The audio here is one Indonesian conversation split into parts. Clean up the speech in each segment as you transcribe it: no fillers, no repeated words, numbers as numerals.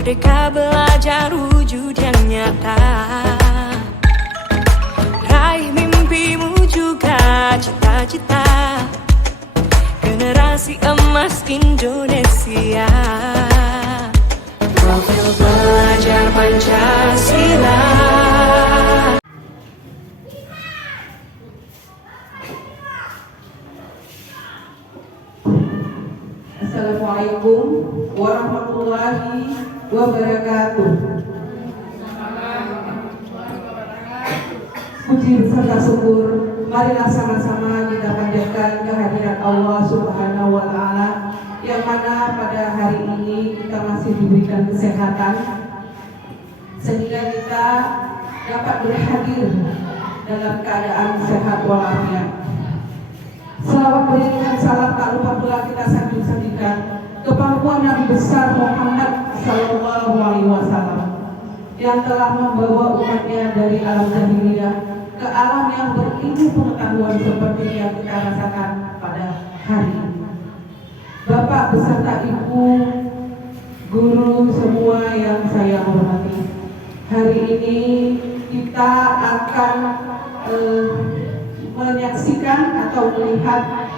Merdeka belajar wujud yang nyata. Raih mimpimu juga cita-cita. Generasi emas Indonesia. Profil pelajar Pancasila. Assalamualaikum warahmatullahi wabarakatuh. Puji serta syukur, marilah sama-sama kita panjatkan kehadirat Allah Subhanahu wa Ta'ala, yang mana pada hari ini kita masih diberikan kesehatan sehingga kita dapat berhadir dalam keadaan sehat walafiat. Salawat beriringan salam tak lupa pula kita sanjung-sanjungkan kepada Nabi besar Muhammad Sallallahu Alaihi Wasallam yang telah membawa umatnya dari alam jahiliyah ke alam yang berilmu pengetahuan seperti yang kita rasakan pada hari ini. Bapak beserta Ibu, guru semua yang saya hormati, hari ini kita akan menyaksikan atau melihat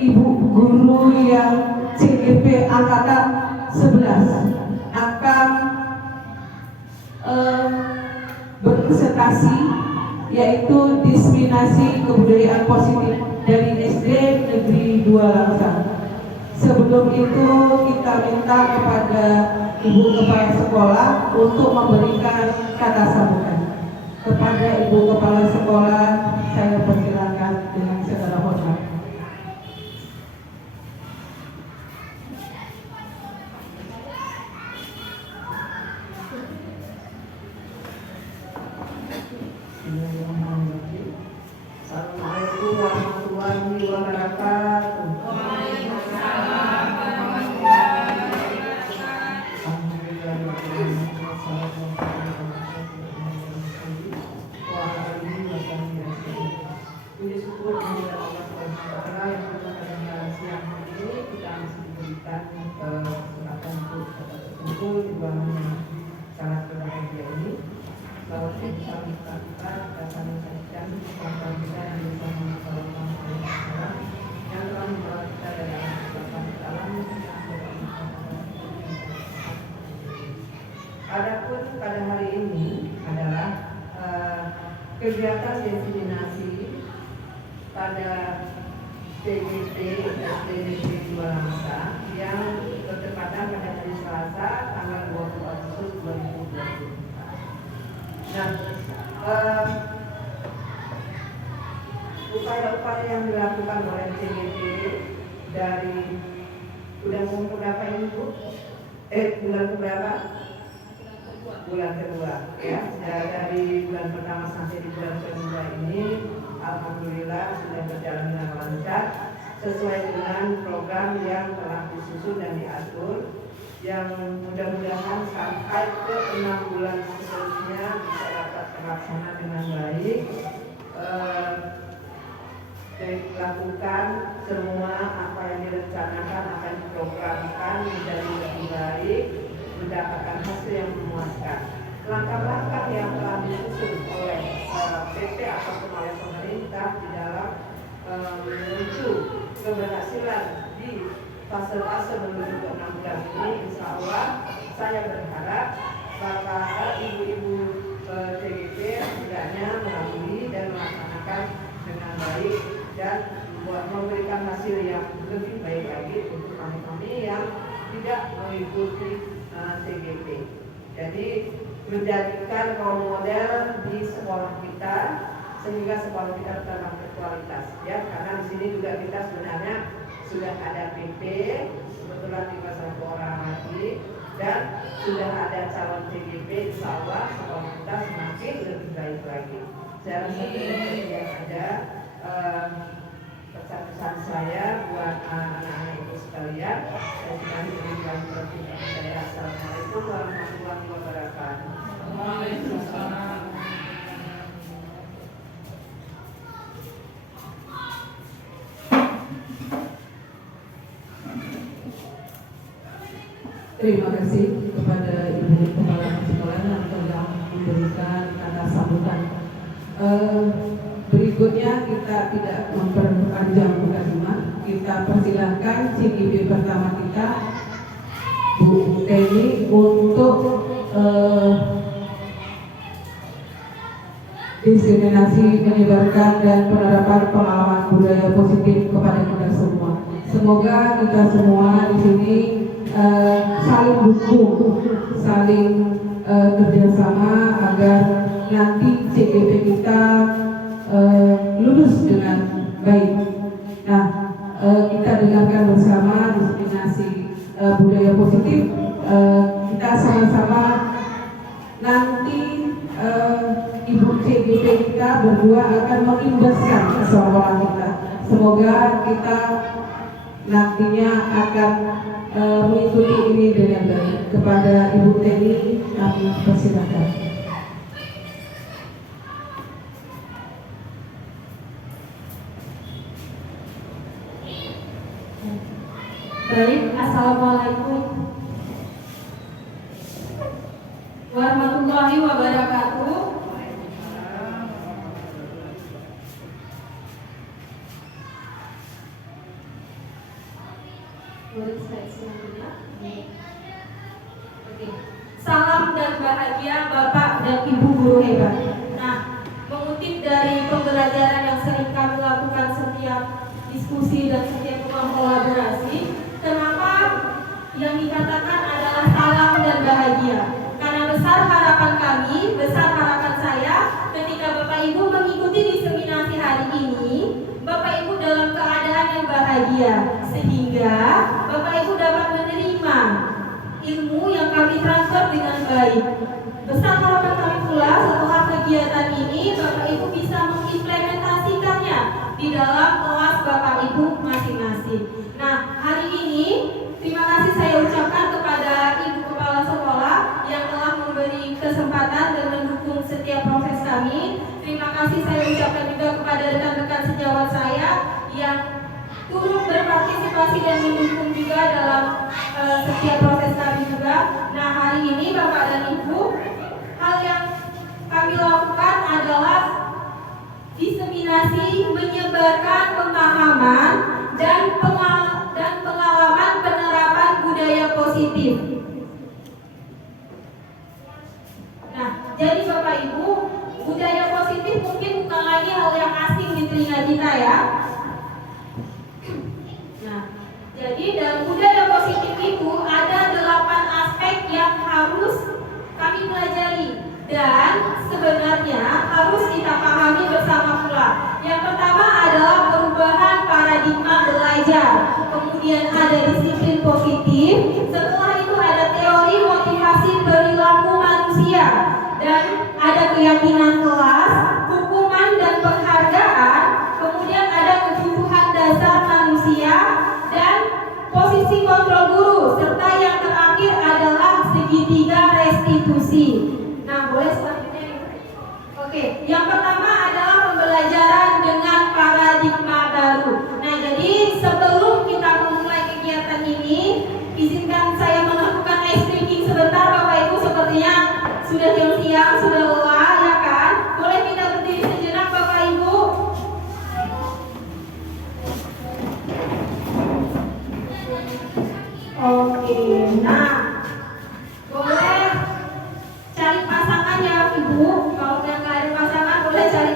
ibu guru yang CGP angkatan 11 akan berpresentasi, yaitu diseminasi kebudayaan positif dari SD Negeri 2 Langsang. Sebelum itu kita minta kepada Ibu Kepala Sekolah untuk memberikan kata sambutan. Kepada Ibu Kepala Sekolah, saya persilakan dengan segala hormat. Assalamualaikum warahmatullahi wabarakatuh. Puji syukur kepada Allah SWT yang pada siang hari ini kita masih diberikan kesempatan untuk berkumpul di ruangan yang sangat berbahagia ini. Selamat bisa kita saling saksikan kesempatan kita yang bisa mengamalkan Allah yang telah membawa kita dari alam kebaikan ke alam yang adapun pada hari ini adalah kegiatan diseminasi pada CGP SD Negeri 2 Langsang yang bertepatan pada hari Selasa tanggal 20 Agustus 2020. Nah, upaya-upaya yang dilakukan oleh CGP dari bulan berapa ini Bu? Bulan berapa? Bulan kedua, ya. Dari bulan pertama sampai di bulan kedua ini, alhamdulillah sudah berjalan dengan lancar sesuai dengan program yang telah disusun dan diatur, yang mudah-mudahan sampai ke 6 bulan seterusnya bisa dapat terlaksana dengan baik. Dilakukan semua apa yang direncanakan akan diprogramkan menjadi lebih baik, mendapatkan hasil yang memuaskan. Langkah-langkah yang telah disusun oleh PP ataupun oleh pemerintah di dalam menuju keberhasilan di fase-fase menuju ke 6 bulan ini, insya Allah saya berharap Bapak Ibu-Ibu CGP setidaknya melalui dan melaksanakan dengan baik dan memberikan hasil yang lebih baik lagi untuk kami-kami yang tidak mengikuti CGP. Jadi menjadikan role model di sekolah kita sehingga sekolah kita tetap berkualitas, ya, karena di sini juga kita sebenarnya sudah ada PP, kebetulan tinggal 1 orang lagi, dan sudah ada calon CGP. Insya Allah sekolah kita semakin lebih baik lagi. Saya rasa tidak ada pesan-pesan saya buat anak-anak ibu sekalian. Saya sudah diberikan perhatian saya. Assalamualaikum warahmatullahi wabarakatuh. Waalaikumsalam. Terima kasih kepada Ibu Kepala Sekolah yang telah memberikan kata sambutan. Berikutnya kita tidak memperpanjang mukadimah. Kita persilahkan CGB pertama kita, Bu Teni, untuk diskriminasi, menyebarkan dan penerapan pengalaman budaya positif kepada kita semua. Semoga kita semua di sini saling dukung, saling kerjasama agar nanti CGP kita lulus dengan baik. Nah, kita dengarkan bersama diskriminasi budaya positif. Kita sama-sama nanti Ibu CGP kita berdua akan mengimbaskan ke sekolah kita. Semoga kita nantinya akan mengikuti ini dengan baik. Kepada Ibu Teni kami persilakan. Baik, Assalamualaikum warahmatullahi wabarakatuh. Salam dan bahagia Bapak dan Ibu guru hebat. Nah, mengutip dari pembelajaran yang sering kami lakukan setiap diskusi dan setiap kolaborasi, kenapa yang dikatakan adalah salam dan bahagia? Karena besar harapan kami, besar harapan saya ketika Bapak Ibu mengikuti diseminasi hari ini, Bapak Ibu dalam keadaan yang bahagia, sehingga Bapak Ibu dapat menerima ilmu yang kami transfer dengan baik. Besar harapan kami pula setelah kegiatan ini Bapak Ibu bisa mengimplementasikannya di dalam kelas Bapak Ibu masing-masing. Nah, hari ini terima kasih saya ucapkan kepada Ibu Kepala Sekolah yang telah memberi kesempatan dan mendukung setiap proses kami. Terima kasih saya ucapkan juga kepada rekan-rekan sejawat saya yang turut berpartisipasi dan mendukung juga dalam setiap proses kami juga. Nah, hari ini Bapak dan Ibu, hal yang kami lakukan adalah diseminasi, menyebarkan pemahaman dan pengalaman penerapan budaya positif. Nah, jadi Bapak Ibu, budaya positif mungkin bukan lagi hal yang asing di telinga kita ya. Nah, jadi dalam budaya positif itu ada 8 aspek yang harus kami pelajari dan sebenarnya harus kita pahami bersama pula. Yang pertama adalah perubahan paradigma belajar, kemudian ada disiplin positif, setelah itu ada teori motivasi perilaku manusia, dan ada keyakinan kelas, hukuman dan penghargaan, kemudian ada kebutuhan dasar manusia, dan posisi kontrol guru, serta yang terakhir adalah segitiga restitusi. Nah, boleh selanjutnya nih. Oke, yang pertama adalah pembelajaran dengan paradigma baru. Nah, jadi sebelum kita memulai kegiatan ini, izinkan saya melakukan ice breaking sebentar. Bapak Ibu sepertinya sudah jam siang, sudah lelah ya kan? Boleh kita berdiri sejenak Bapak Ibu? Oke, nah boleh cari pasangan ya Ibu. Kalau nggak ada pasangan boleh cari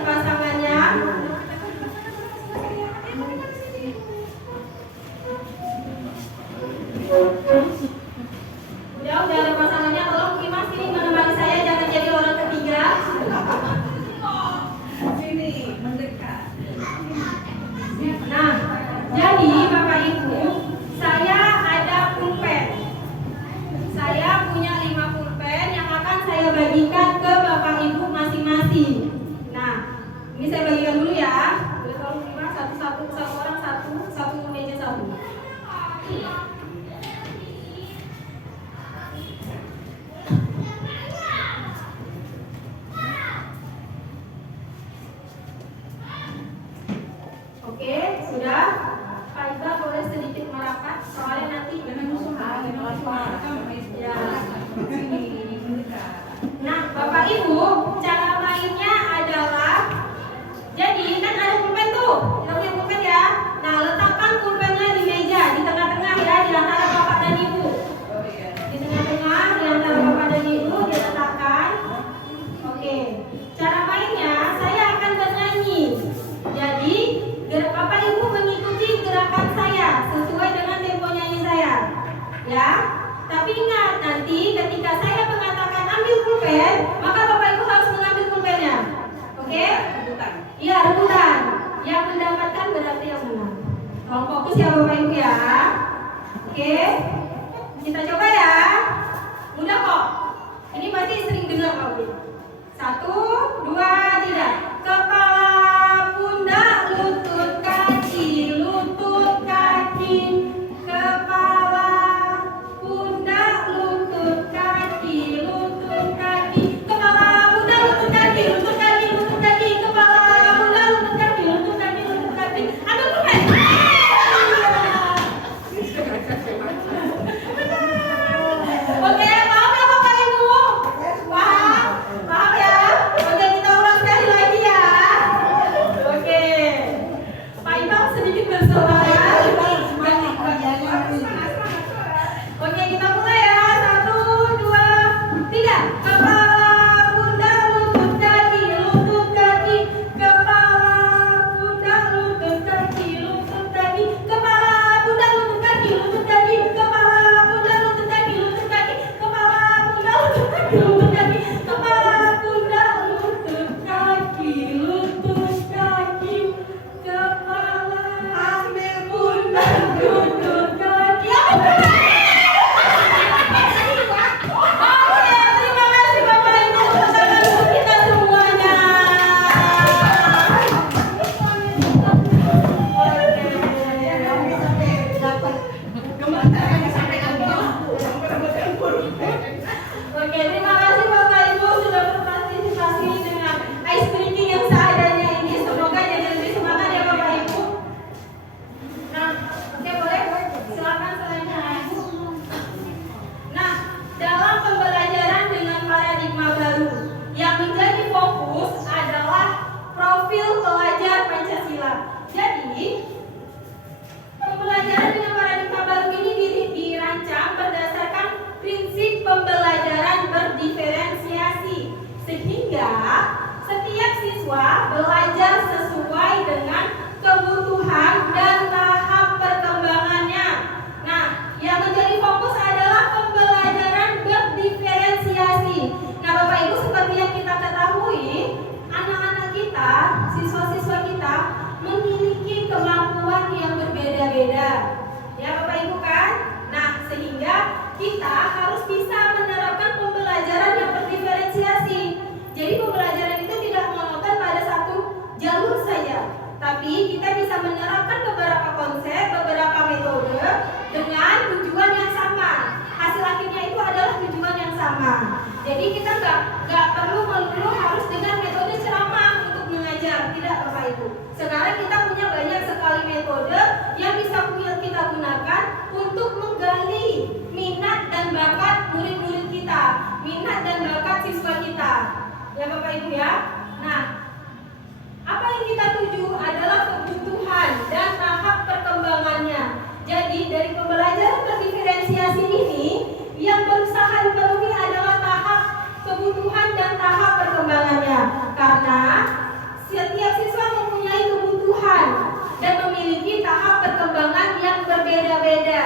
Tolong fokus ya Bapak Ibu ya. Oke, kita coba ya. Mudah kok. Ini pasti sering dengar Bapak Ibu. 1, 2, 3. Kepala, pundak, lutut, kaki, lutut, kaki. Kepala, pundak, lutut, kaki, lutut, kaki. Kepala, pundak, lutut, kaki, lutut, kaki, lutut, kaki. Kepala, pundak, lutut, kaki, lutut, kaki, lutut, kaki. Aduh, keren. Oke, paham ya Bapak Ibu? Paham? Paham ya? Oke, kita ulang sekali lagi ya. Oke. Pak Imam sedikit bersuara. Oke, kita mulai ya. 1, 2, 3. Kepala, pundak, lutut, kaki, lutut, kaki. Kepala, pundak, lutut, kaki, lutut, kaki. Kepala, pundak, lutut, kaki, lutut, kaki. Kepala, pundak, lutut, kaki, lutut, kaki. Kepala, pundak, lutut, kaki, lutut, kaki. Kepala, pundak, lutut, kaki, lutut, kaki. Kepala, ambil pundak, lutut, kaki. Oke, terima kasih Bapak Ibu. Tepuk tangan untuk kita semuanya. Oke, terima kasih Bapak Ibu sudah berpartisipasi dengan ice breaking yang seadanya ini. Semoga jadi lebih semangat ya Bapak Ibu. Nah, oke boleh? Silakan selanjutnya. Nah, dalam pembelajaran dengan paradigma baru yang menjadi fokus adalah profil pelajar Pancasila. Jadi, pembelajaran dengan paradigma baru ini dirancang berdasarkan prinsip pembelajaran berdiferensiasi, sehingga setiap siswa belajar sesuai dengan kebutuhan dan tahap perkembangannya. Nah, yang menjadi fokus adalah pembelajaran berdiferensiasi. Nah, Bapak Ibu, seperti yang kita ketahui, anak-anak kita, siswa-siswa kita memiliki kemampuan yang berbeda-beda. Ya Bapak Ibu kan? Nah, sehingga kita harus bisa menerapkan pembelajaran yang berdiferensiasi. Jadi pembelajaran itu tidak monoton pada satu jalur saja, tapi kita bisa menerapkan beberapa konsep, beberapa metode dengan tujuan yang sama. Hasil akhirnya itu adalah tujuan yang sama. Jadi kita nggak perlu melulu harus dengan metode ceramah untuk mengajar, tidak Bapak Ibu. Sekarang kita punya banyak sekali metode yang bisa kita gunakan untuk menggali minat dan bakat murid-murid kita, minat dan bakat siswa kita. Ya Bapak Ibu ya. Nah, apa yang kita tuju adalah kebutuhan dan tahap perkembangannya. Jadi dari pembelajaran berdiferensiasi ini yang berusaha dipenuhi adalah tahap kebutuhan dan tahap perkembangannya. Karena setiap siswa mempunyai kebutuhan dan memiliki tahap perkembangan yang berbeda-beda.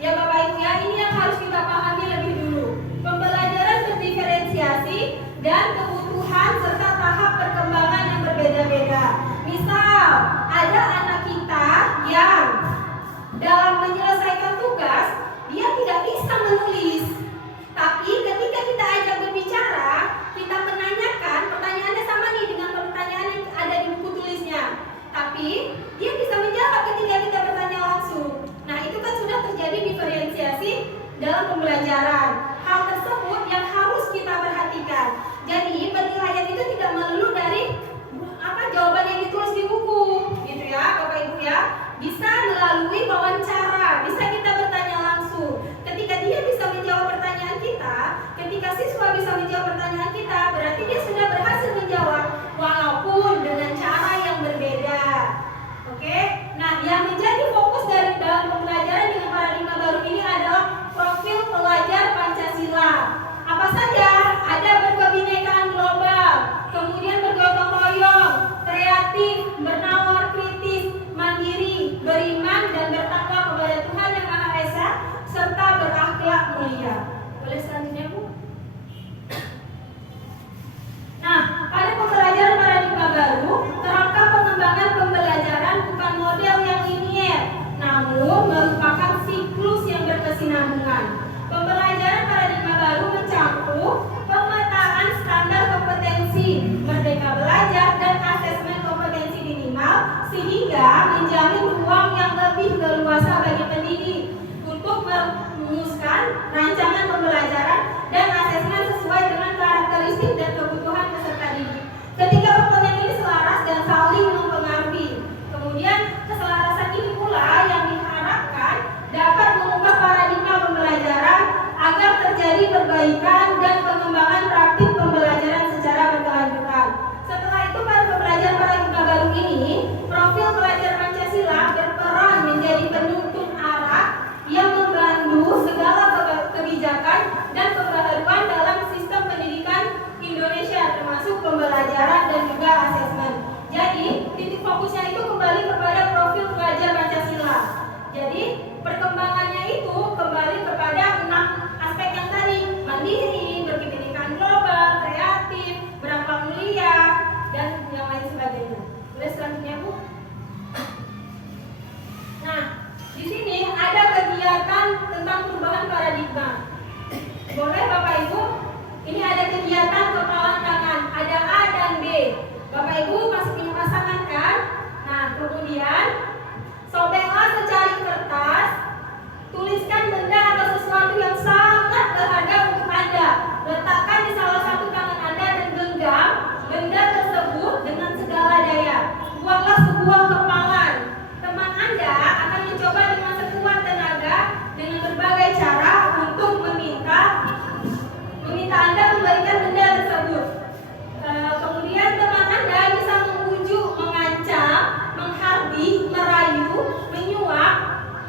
Ya Bapak Ibu ya, ini yang harus kita pahami lebih dulu. Pembelajaran berdiferensiasi dan kebutuhan serta tahap perkembangan yang berbeda-beda. Misal, ada anak kita yang dalam menyelesaikan tugas, dia tidak bisa menulis. Tapi ketika kita ajak berbicara, kita menanyakan, pertanyaannya sama nih dengan pertanyaan yang ada di buku tulisnya. Tapi dia bisa menjawab ketika kita bertanya langsung. Nah, itu kan sudah terjadi diferensiasi dalam pembelajaran. Hal tersebut yang harus kita perhatikan. Jadi penilaian itu tidak melulu dari jawaban yang ditulis di buku, gitu ya Bapak Ibu ya. Bisa melalui wawancara, bisa kita bertanya langsung. Ketika dia bisa menjawab pertanyaan kita, ketika siswa bisa menjawab pertanyaan kita, berarti dia sudah berhasil menjawab walaupun dengan cara yang berbeda. Oke? Nah, yang menjadi fokus dari dalam pembelajaran dengan paradigma baru ini adalah profil pelajar Pancasila. prinsip dan kebutuhan peserta didik. Ketika komponen ini selaras dan saling mempengaruhi, kemudian keselarasan ini pula yang diharapkan dapat mengubah paradigma pembelajaran agar terjadi perbaikan dan pengembangan praktik pembelajaran secara berkelanjutan. Setelah itu, pada pembelajaran paradigma baru ini, profil pelajar Pancasila berperan menjadi penuntun arah yang membantu segala kebijakan dan pembaharuan dalam sistem pendidikan Indonesia, termasuk pembelajaran dan juga asesmen. Jadi, titik fokusnya itu kembali kepada profil pelajar Pancasila. Jadi, perkembangannya itu kembali kepada 6 aspek yang tadi: mandiri, berkepentingan global, kreatif, berakhlak mulia, dan yang lain sebagainya. Boleh selanjutnya, Bu? Nah, di sini ada kegiatan tentang perubahan paradigma. Boleh Bapak Ibu? Ini ada kegiatan kepalan tangan, ada A dan B. Bapak Ibu masih punya pasangan kan? Nah, kemudian sobeklah secari kertas, tuliskan benda atau sesuatu yang sangat berharga untuk Anda. Letakkan di salah satu tangan Anda dan genggam benda tersebut dengan segala daya. Buatlah sebuah kepalan. Teman Anda akan mencoba dengan sekuat tenaga dengan berbagai cara untuk meminta Anda kembalikan benda tersebut. Kemudian teman Anda bisa membujuk, mengancam, menghardik, merayu, menyuap,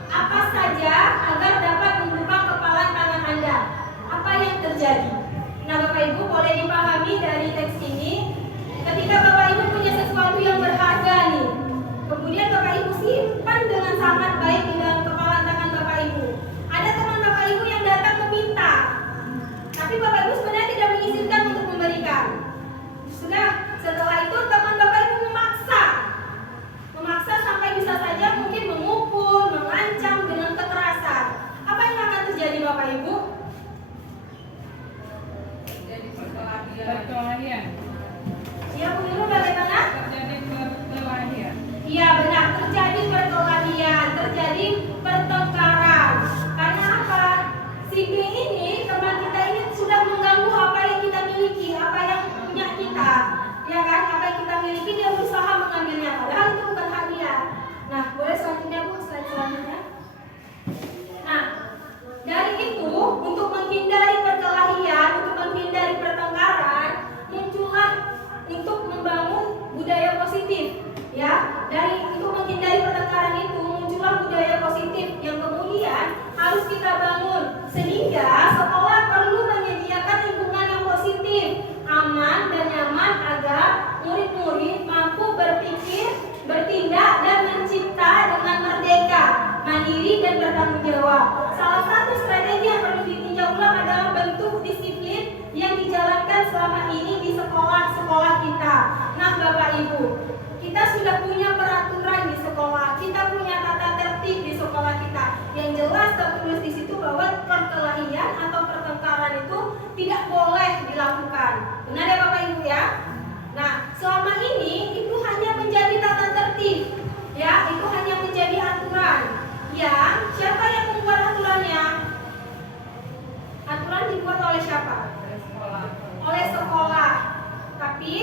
apa saja agar dapat membuka kepalan tangan Anda. Apa yang terjadi? Nah, Bapak Ibu boleh dipahami dari teks ini, ketika Bapak Ibu punya sesuatu yang berharga nih, kemudian Bapak Ibu simpan dengan sangat baik di dalam kepalan tangan Bapak Ibu. Ada teman Bapak Ibu yang datang meminta, tapi Bapak Ibu sebenarnya tidak mengizinkan untuk memberikan. Setelah itu teman Bapak Ibu memaksa sampai bisa saja mungkin memukul, mengancam dengan kekerasan. Apa yang akan terjadi Bapak Ibu? Jadi perkelahian. Ya, Bu Nurul bagaimana? Terjadi perkelahian. Iya benar, terjadi perkelahian, terjadi pertengkaran. Karena apa? Si B ini, teman kita ini sudah mengganggu apa yang kita miliki, apa yang punya kita, ya kan? Apa yang kita miliki dia berusaha mengambilnya, padahal itu bukan hak dia. Nah, boleh selanjutnya Bu, slide selanjutnya. Nah, dari itu untuk menghindari perkelahian, untuk menghindari pertengkaran, muncullah untuk membangun budaya positif, ya. Dari untuk menghindari pertengkaran itu muncullah budaya positif yang kemudian harus kita bangun, sehingga sekolah perlu menyediakan lingkungan yang positif, aman dan nyaman agar murid-murid mampu berpikir, bertindak dan mencipta dengan merdeka, mandiri dan bertanggung jawab. Salah satu strategi yang perlu ditinjau ulang adalah bentuk disiplin yang dijalankan selama ini di sekolah-sekolah kita. Nah, Bapak Ibu, kita sudah punya peraturan di sekolah, kita punya tata tertib di sekolah kita. Yang jelas tertulis di situ bahwa perkelahian atau pertengkaran itu tidak boleh dilakukan. Benar ya Bapak Ibu ya? Nah, selama ini itu hanya menjadi tata tertib, ya, itu hanya menjadi aturan. Yang siapa yang membuat aturannya? Aturan dibuat oleh siapa? Oleh sekolah. Tapi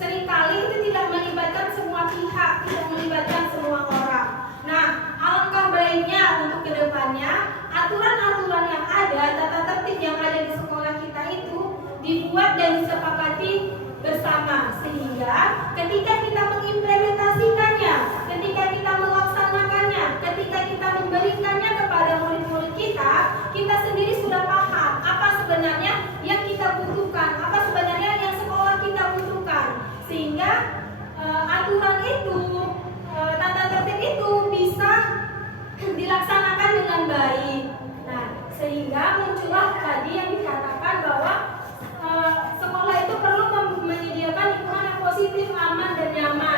seringkali itu tidak melibatkan semua pihak, tidak melibatkan semua orang. Nah, alangkah baiknya untuk kedepannya aturan-aturan yang ada, tata tertib yang ada di sekolah kita itu dibuat dan disepakati bersama, sehingga ketika kita mengimplementasikannya, ketika kita melaksanakannya, ketika kita memberikannya kepada murid-murid kita, kita sendiri sudah paham apa sebenarnya yang kita butuhkan, apa sebenarnya yang sekolah kita butuhkan, sehingga aturan itu, tata tertib itu bisa dilaksanakan dengan baik. Nah, sehingga muncullah tadi yang dikatakan bahwa sekolah itu perlu menyediakan lingkungan yang positif, aman dan nyaman.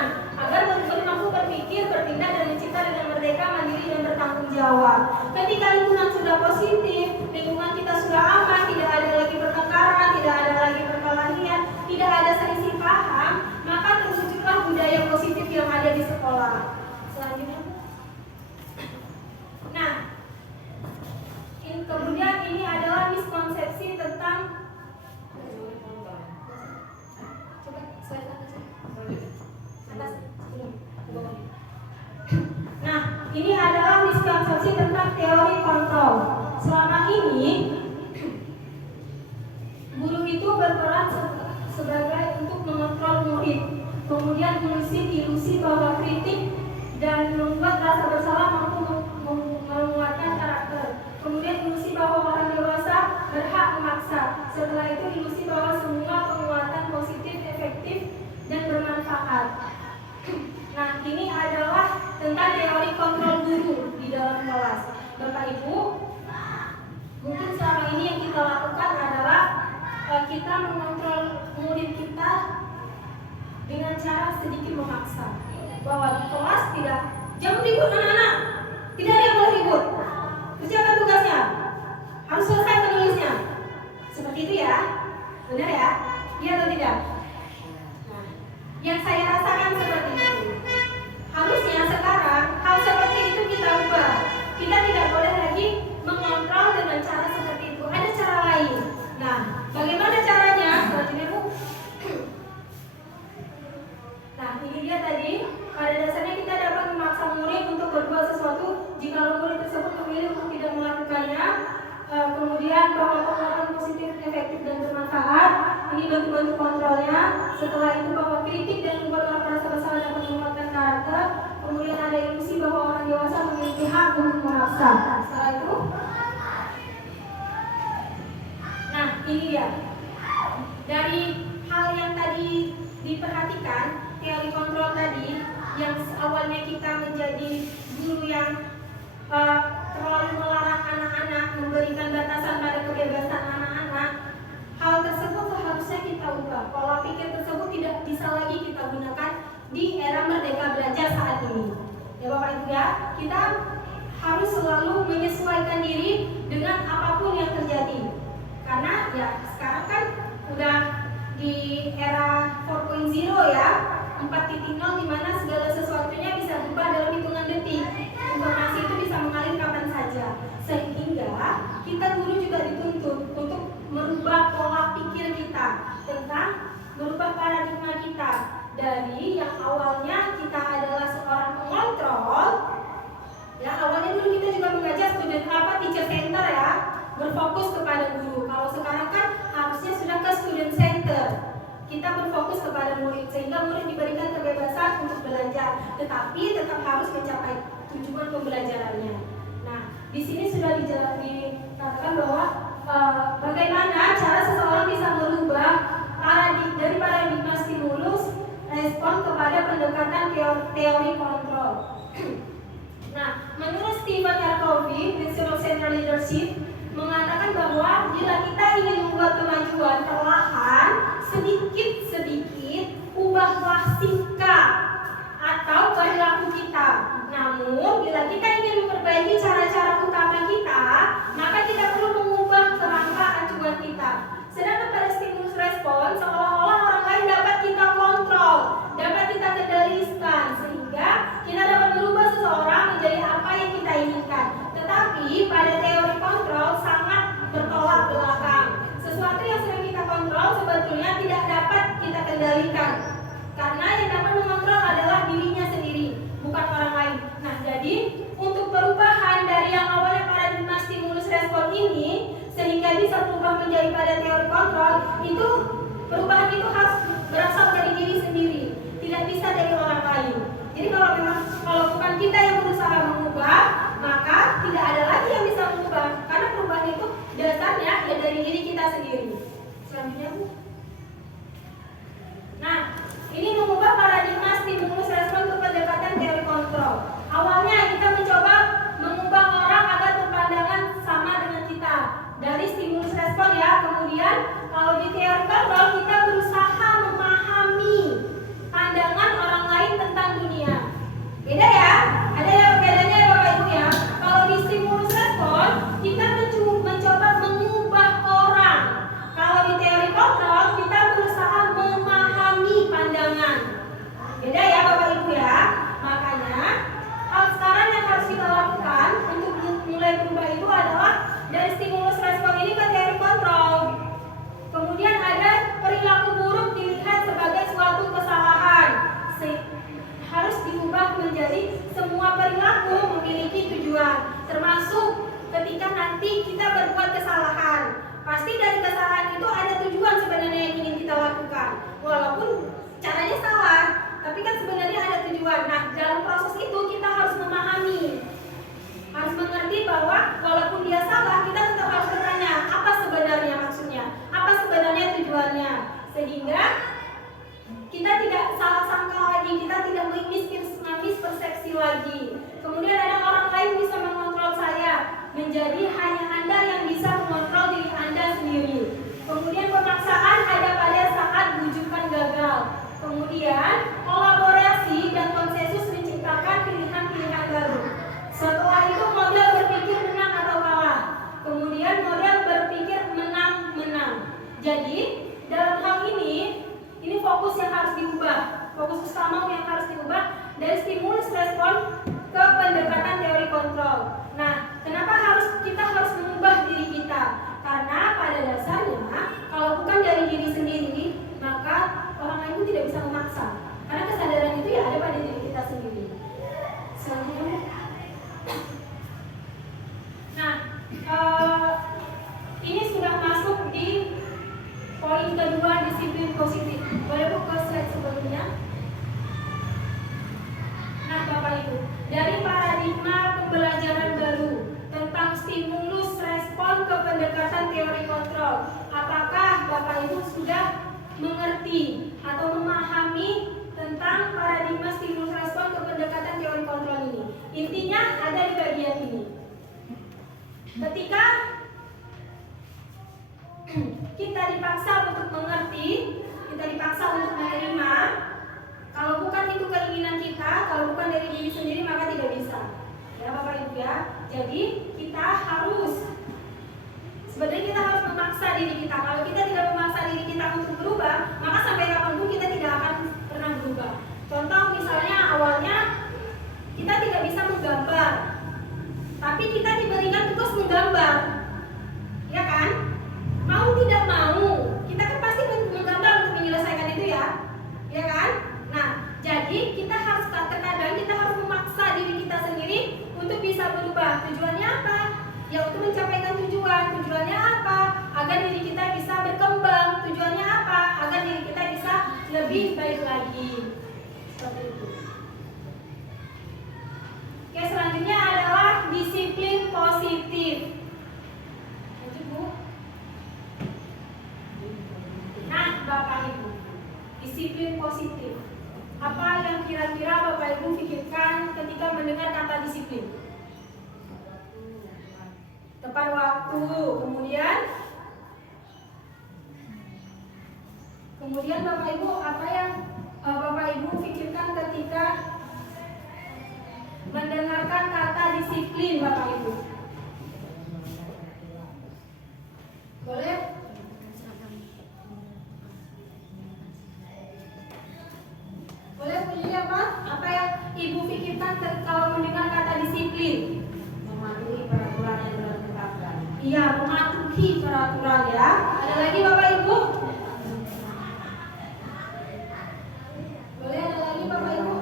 kemudian ilusi bahwa kritik dan membuat rasa bersalah mampu menguatkan karakter. Kemudian ilusi bahwa orang dewasa berhak memaksa. Setelah itu ilusi bahwa semua penguatan positif, efektif, dan bermanfaat. Nah, ini adalah tentang teori kontrol guru di dalam kelas. Bapak Ibu, mungkin selama ini yang kita lakukan adalah kita mengontrol murid kita dengan cara sedikit memaksa. Bahwa di kelas tidak jangan ribut anak-anak, tidak ada yang boleh ribut. Kerjakan tugasnya, harus selesai menulisnya. Seperti itu ya, benar ya? Iya atau tidak? Nah, yang saya rasakan seperti itu. Harusnya sekarang hal seperti itu kita ubah. Kita tidak boleh lagi mengontrol dengan cara seperti itu. Ada cara lain. Nah, bagaimana caranya? Selanjutnya Bu. Nah, ini dia tadi. Pada dasarnya kita dapat memaksa murid untuk berbuat sesuatu jika murid tersebut memilih untuk tidak melakukannya. Kemudian bahwa penguatan positif, efektif, dan bermanfaat. Ini bentuk-bentuk kontrolnya. Setelah itu bahwa kritik dan membuat orang merasa bersalah dapat menguatkan karakter. Kemudian ada ilusi bahwa orang dewasa memiliki hak untuk memaksa. Setelah itu, nah ini dia. Dari hal yang tadi diperhatikan, teori kontrol tadi, yang awalnya kita menjadi guru yang terlalu melarang anak-anak, memberikan batasan pada kebebasan anak-anak, hal tersebut seharusnya kita ubah. Pola pikir tersebut tidak bisa lagi kita gunakan di era merdeka belajar saat ini. Ya Bapak Ibu ya, kita harus selalu menyesuaikan diri dengan apapun yang terjadi. Karena ya sekarang kan udah di era 4.0 ya, 4.0 di mana segala sesuatunya bisa berubah dalam hitungan detik. Informasi itu bisa mengalir kapan saja. Sehingga kita guru juga dituntut untuk merubah pola pikir kita tentang merubah paradigma kita dari yang awalnya kita adalah seorang pengontrol. Ya, awalnya dulu kita juga mengajar teacher center ya, berfokus kepada guru. Kalau sekarang kan harusnya sudah ke student center. Kita berfokus kepada murid sehingga murid diberikan kebebasan untuk belajar, tetapi tetap harus mencapai tujuan pembelajarannya. Nah, di sini sudah dikatakan bahwa bagaimana cara seseorang bisa merubah dari paradigma stimulus respon kepada pendekatan teori kontrol. Nah, menurut Stephen R. Covey, Principle of Central Leadership, mengatakan bahwa bila kita ingin membuat kemajuan perlahan, sedikit-sedikit ubahlah sikap atau perilaku kita. Namun, bila kita ingin memperbaiki cara-cara utama kita, maka kita perlu mengubah kerangka acuan kita. Sedangkan pada stimulus respon, seolah-olah orang lain dapat kita kontrol, dapat kita kendalikan, sehingga kita dapat merubah seseorang menjadi apa yang kita inginkan. Tetapi pada teori kontrol sangat bertolak belakang. Sesuatu yang sedang kita kontrol sebetulnya tidak dapat kita kendalikan, karena yang dapat mengontrol adalah dirinya sendiri, bukan orang lain. Nah, jadi untuk perubahan dari yang awalnya paradigma stimulus respon ini sehingga bisa berubah menjadi pada teori kontrol, itu perubahan itu harus berasal dari diri sendiri, tidak bisa dari orang lain. Jadi kalau bukan kita yang berusaha mengubah, maka tidak ada lagi yang bisa mengubah, karena perubahan itu dasarnya ya dari diri kita sendiri. Selanjutnya Bu. Nah, ini mengubah paradigma stimulus respon untuk pendekatan teori kontrol. Awalnya kita mencoba mengubah orang agar berpandangan sama dengan kita dari stimulus respon ya. Kemudian kalau di teori kontrol kita berusaha memahami pandangan orang lain tentang dunia. Beda ya? Ada yang bedanya ya Bapak Ibu ya? Kalau di stimulus respon kita mencoba mengubah orang. Kalau di teori kontrol kita berusaha memahami pandangan. Beda ya Bapak Ibu ya? Makanya hal sekarang yang harus kita lakukan untuk mulai berubah itu adalah dari stimulus respon ini ke teori kontrol. Kemudian ada tapi kan sebenarnya ada tujuan. Nah, dalam proses itu kita harus memahami, harus mengerti bahwa walaupun dia salah, kita tetap harus bertanya apa sebenarnya maksudnya, apa sebenarnya tujuannya, sehingga kita tidak salah sangka lagi, kita tidak mispersepsi lagi. Kemudian ada orang lain bisa mengontrol saya, menjadi hanya Anda yang bisa mengontrol diri Anda sendiri. Kemudian pemaksaan ada pada saat bujukan gagal. Kemudian kolaborasi dan konsensus menciptakan pilihan-pilihan baru. Setelah itu model berpikir menang atau kalah. Kemudian model berpikir menang-menang. Jadi dalam hal ini fokus yang harus diubah. Fokus utama yang harus diubah dari stimulus respon ke pendekatan teori kontrol. Nah, kenapa kita harus mengubah diri kita? Karena pada dasarnya kalau bukan dari diri sendiri, maka orang lain pun tidak bisa memaksa. Karena kesadaran itu ya ada pada diri kita sendiri. Selanjutnya. Nah, ini sudah masuk di poin kedua, disiplin positif. Boleh buka slide sebelumnya? Nah, Bapak Ibu, dari paradigma pembelajaran baru tentang stimulus respon ke pendekatan teori kontrol, apakah Bapak Ibu sudah mengerti atau memahami tentang paradigma stimulus respon ke pendekatan teori kontrol ini? Intinya ada di bagian ini. Ketika kita dipaksa untuk mengerti, kita dipaksa untuk menerima, kalau bukan itu keinginan kita, kalau bukan dari diri sendiri, maka tidak bisa. Ya Bapak Ibu ya. Jadi kita harus memaksa diri kita. Kalau kita tidak memaksa diri kita untuk berubah, maka sampai kapanpun kita tidak akan pernah berubah. Contoh misalnya awalnya kita tidak bisa menggambar, tapi kita diberikan tugas menggambar, ya kan? Mau tidak mau, kita kan pasti menggambar untuk menyelesaikan itu ya kan? Nah, jadi kita harus terkadang kita harus memaksa diri kita sendiri untuk bisa berubah. Tujuannya apa? Ya untuk mencapaikan tujuan. Tujuannya apa? Agar diri kita bisa berkembang. Tujuannya apa? Agar diri kita bisa lebih baik lagi. Seperti itu. Oke, selanjutnya adalah disiplin positif. Lanjut, Bu. Nah, Bapak Ibu, disiplin positif. Apa yang kira-kira Bapak Ibu pikirkan ketika mendengar kata disiplin? Tepat waktu, kemudian Bapak Ibu, apa yang Bapak Ibu pikirkan ketika mendengarkan kata disiplin, Bapak Ibu? Boleh? Boleh bunyi apa? Apa yang Ibu pikirkan kalau mendengar kata disiplin? Mematuhi peraturan yang telah ditetapkan. Iya, mematuhi peraturan ya. Ada lagi Bapak Ibu? Boleh ada lagi Bapak Ibu?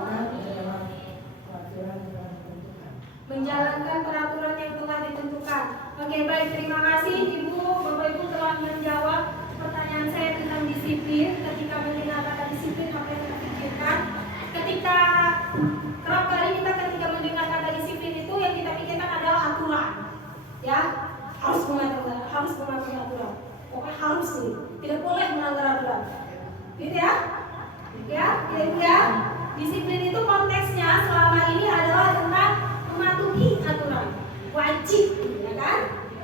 Menjalankan peraturan yang telah ditentukan. Oke, baik, terima kasih Ibu, Bapak Ibu telah menjawab pertanyaan saya tentang disiplin. Ketika mendengar kata disiplin, apa yang kita pikirkan? Kerap kali kita ketika mendengar kata disiplin itu yang kita pikirkan adalah aturan, ya, harus mematuhi aturan. Pokoknya harus nih, tidak boleh melanggar aturan, gitu ya, ya. Disiplin itu konteksnya selama ini adalah tentang mematuhi aturan, wajib, ya kan?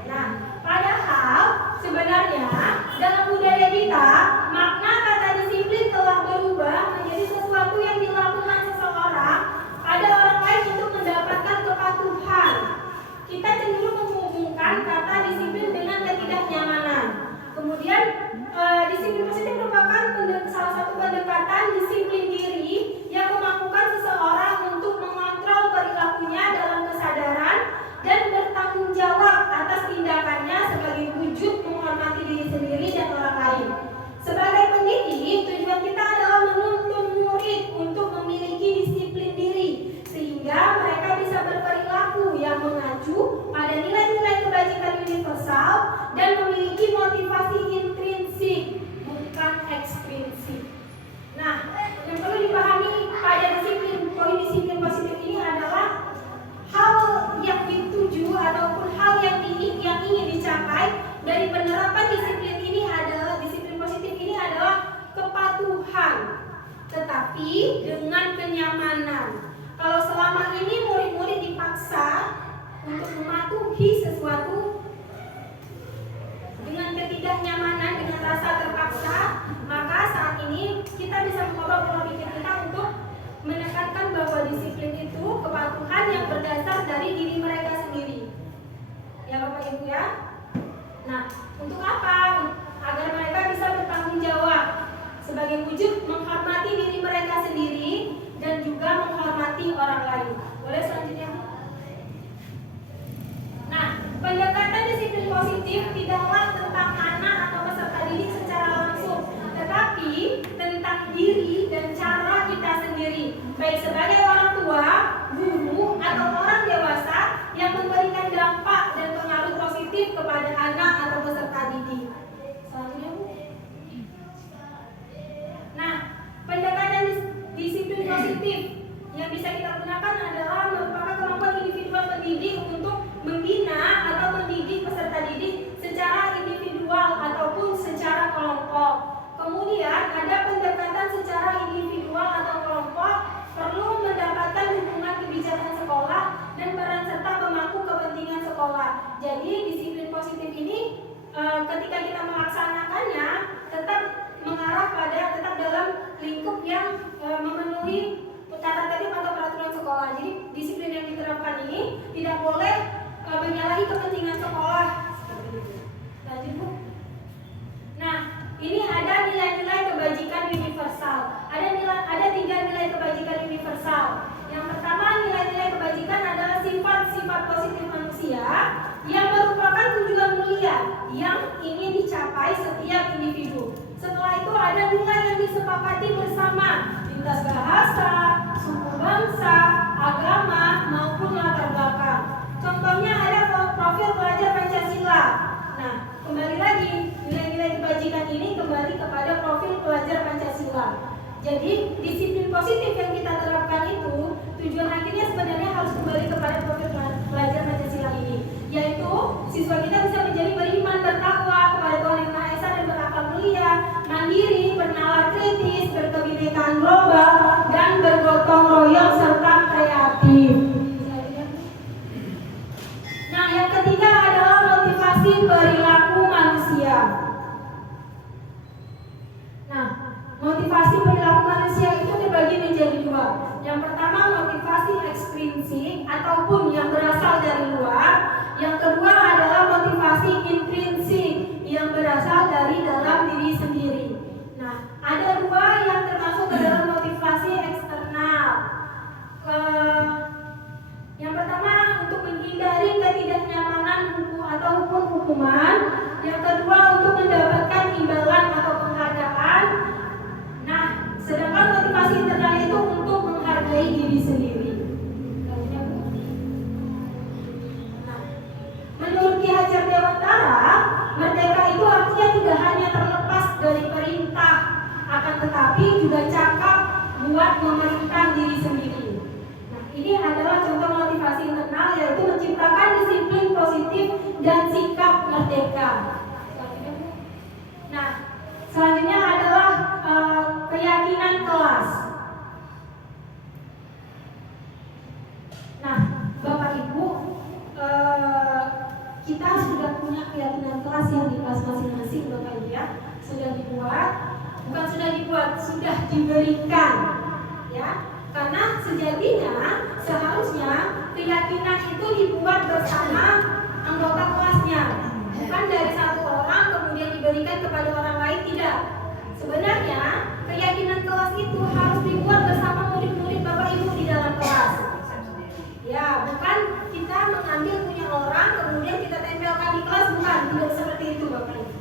Nah, padahal sebenarnya dalam budaya kita makna kata disiplin telah berubah menjadi sesuatu yang dilakukan seseorang pada orang lain untuk mendapatkan kepatuhan. Kita cenderung menghubungkan kata disiplin dengan ketidaknyamanan. Kemudian disiplin positif merupakan salah satu pendekatan disiplin diri yang memampukan seseorang untuk mengontrol perilakunya dalam kesadaran dan bertanggung jawab atas untuk mematuhi sesuatu dengan ketidaknyamanan, dengan rasa terpaksa, maka saat ini kita bisa mengubah pola pikir kita untuk menekankan bahwa disiplin itu kepatuhan yang berdasar dari diri mereka sendiri. Ya Bapak Ibu ya. Nah, untuk apa? Agar mereka bisa bertanggung jawab sebagai wujud menghormati diri mereka sendiri dan juga menghormati orang lain. Boleh selanjutnya? Nah, pendekatan disiplin positif tidaklah tentang anak atau peserta didik secara langsung, tetapi tentang diri dan cara kita sendiri, baik sebagai orang tua, guru, atau orang dewasa yang memberikan dampak dan pengaruh positif kepada anak atau peserta didik. Selanjutnya, Bu. Nah, pendekatan disiplin positif yang bisa kita gunakan adalah merupakan kemampuan individual pendidik untuk membina atau mendidik peserta didik secara individual ataupun secara kelompok. Kemudian ada pendekatan secara individual atau kelompok perlu mendapatkan dukungan kebijakan sekolah dan peran serta pemangku kepentingan sekolah. Jadi disiplin positif ini ketika kita melaksanakannya tetap mengarah pada tetap dalam lingkup yang memenuhi tata tertib atau peraturan sekolah. Jadi disiplin yang diterapkan ini tidak boleh menyalahi kepentingan sekolah. Lanjut, Bu. Nah, ini ada nilai-nilai kebajikan universal. Ada 3 nilai kebajikan universal. Yang pertama, nilai-nilai kebajikan adalah sifat-sifat positif manusia yang merupakan tujuan mulia yang ingin dicapai setiap individu. Setelah itu ada nilai yang disepakati bersama lintas bahasa, suku bangsa, agama, maupun latar belakang. Contohnya ada profil pelajar Pancasila. Nah, kembali lagi, nilai-nilai kebajikan ini kembali kepada profil pelajar Pancasila. Jadi, disiplin positif yang kita terapkan itu, tujuan akhirnya sebenarnya harus kembali kepada profil pelajar Pancasila ini, yaitu siswa kita bisa menjadi beriman, bertakwa kepada Tuhan Yang Maha Esa dan berakal mulia, mandiri, bernalar kritis, berkebinekaan global, dan bergotong royong serta kreatif. Nah, yang ketiga adalah motivasi perilaku manusia. Nah, motivasi perilaku manusia itu dibagi menjadi 2. Yang pertama, motivasi ekstrinsik ataupun yang berasal dari luar. Yang kedua adalah motivasi intrinsik yang berasal dari dalam diri sendiri. Nah, ada 2 yang termasuk ke dalam motivasi eksternal. Yang pertama, untuk menghindari ketidaknyamanan hukum hukuman. Yang kedua, untuk mendapatkan imbalan atau penghargaan. Nah, sedangkan motivasi internal itu untuk menghargai diri sendiri. Nah, menurut Ki Hajar Dewantara, merdeka itu artinya tidak hanya terlepas dari perintah, akan tetapi juga cakap buat memerintah diri sendiri. Nah, ini adalah contoh motivasi internal, yaitu menciptakan disiplin positif dan sikap merdeka. Nah, selanjutnya adalah keyakinan kelas. Nah, Bapak Ibu, kita sudah punya keyakinan kelas yang di kelas masing-masing, Bapak Ibu ya. Sudah dibuat, bukan sudah dibuat, sudah diberikan, ya. Karena sejatinya seharusnya keyakinan itu dibuat bersama anggota kelasnya, bukan dari satu orang kemudian diberikan kepada orang lain, tidak. Sebenarnya keyakinan kelas itu harus dibuat bersama murid-murid Bapak Ibu di dalam kelas. Ya, bukan kita mengambil punya orang kemudian kita tempelkan di kelas, bukan, tidak seperti itu Bapak Ibu.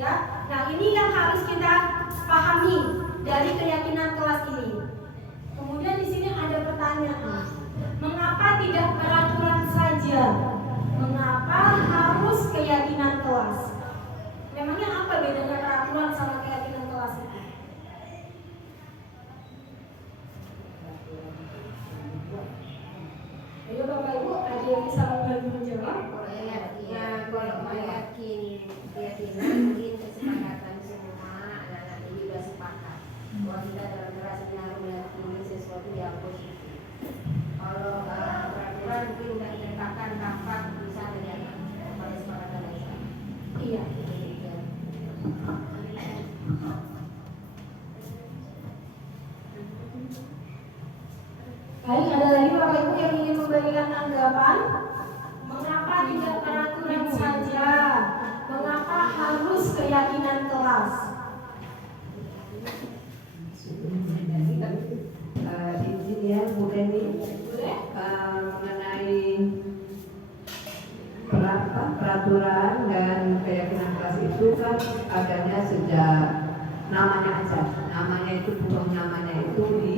Ya, nah ini yang harus kita pahami dari keyakinan kelas ini. Kemudian di sini ada pertanyaan, mengapa tidak peraturan saja? Mengapa harus keyakinan kelas? Memangnya apa bedanya peraturan sama keyakinan kelas itu? Ayo Bapak Ibu, ada yang bisa membantu menjawab? Kalau meyakini keyakinan, mungkin kesepakatan semua anak-anak ini sudah sepakat bahwa kita dalam kerasnya meyakini sesuatu yang positif. Kalau peraturan mungkin sudah ditetapkan Baik, ada lagi Bapak Ibu yang ingin memberikan tanggapan? Mengapa tidak peraturan saja? Mengapa harus keyakinan kelas? Izin ya Bu Deni, Boleh? mengenai peraturan dan keyakinan kelas itu kan adanya sejak namanya aja, namanya itu bukan namanya itu di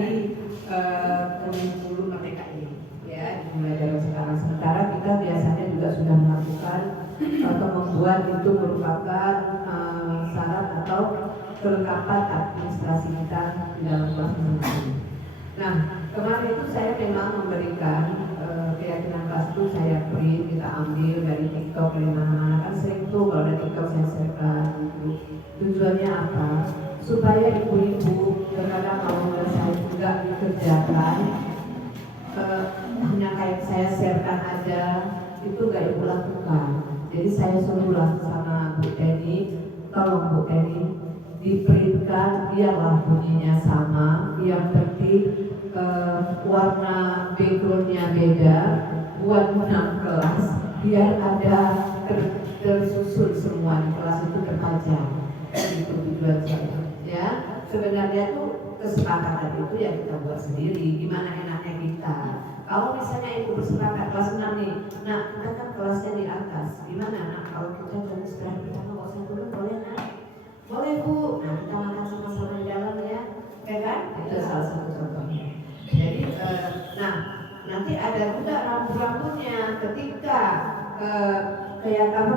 kurikulum Merdeka ini, ya dimulai dari sekarang. Sementara kita biasanya juga sudah melakukan atau membuat itu merupakan syarat atau kelengkapan administrasi kita di dalam kelas ini. Nah, kemarin itu saya memang memberikan keyakinan kelas itu saya print, kita ambil dari TikTok dari mana-mana, kan sering tuh kalau dari TikTok saya share gitu. Tujuannya apa? Supaya ibu-ibu terkadang kalau saya juga dikerjakan hanya kayak saya sharekan aja itu gak ibu lakukan. Jadi saya suruhlah sama Bu Teni, tolong Bu Teni diprintkan biarlah bunyinya sama, yang penting warna backgroundnya beda buat 6 kelas biar ada tersusun semua di kelas itu terpajang. Itu tujuan saya. Ya, sebenarnya tuh kesepakatan itu ya kita buat sendiri. Gimana enaknya kita? Kalau misalnya ibu bersepakat kelas 6 nih, nah kita kan kelasnya di atas. Gimana? Nah kalau kita jam istirahat pertama kalau saya turun boleh naik? Boleh Bu. Nah kita makan sama-sama di dalam ya, ya kan? Itu salah satu contohnya. Jadi, nah nanti ada juga rambu-rambunya ketika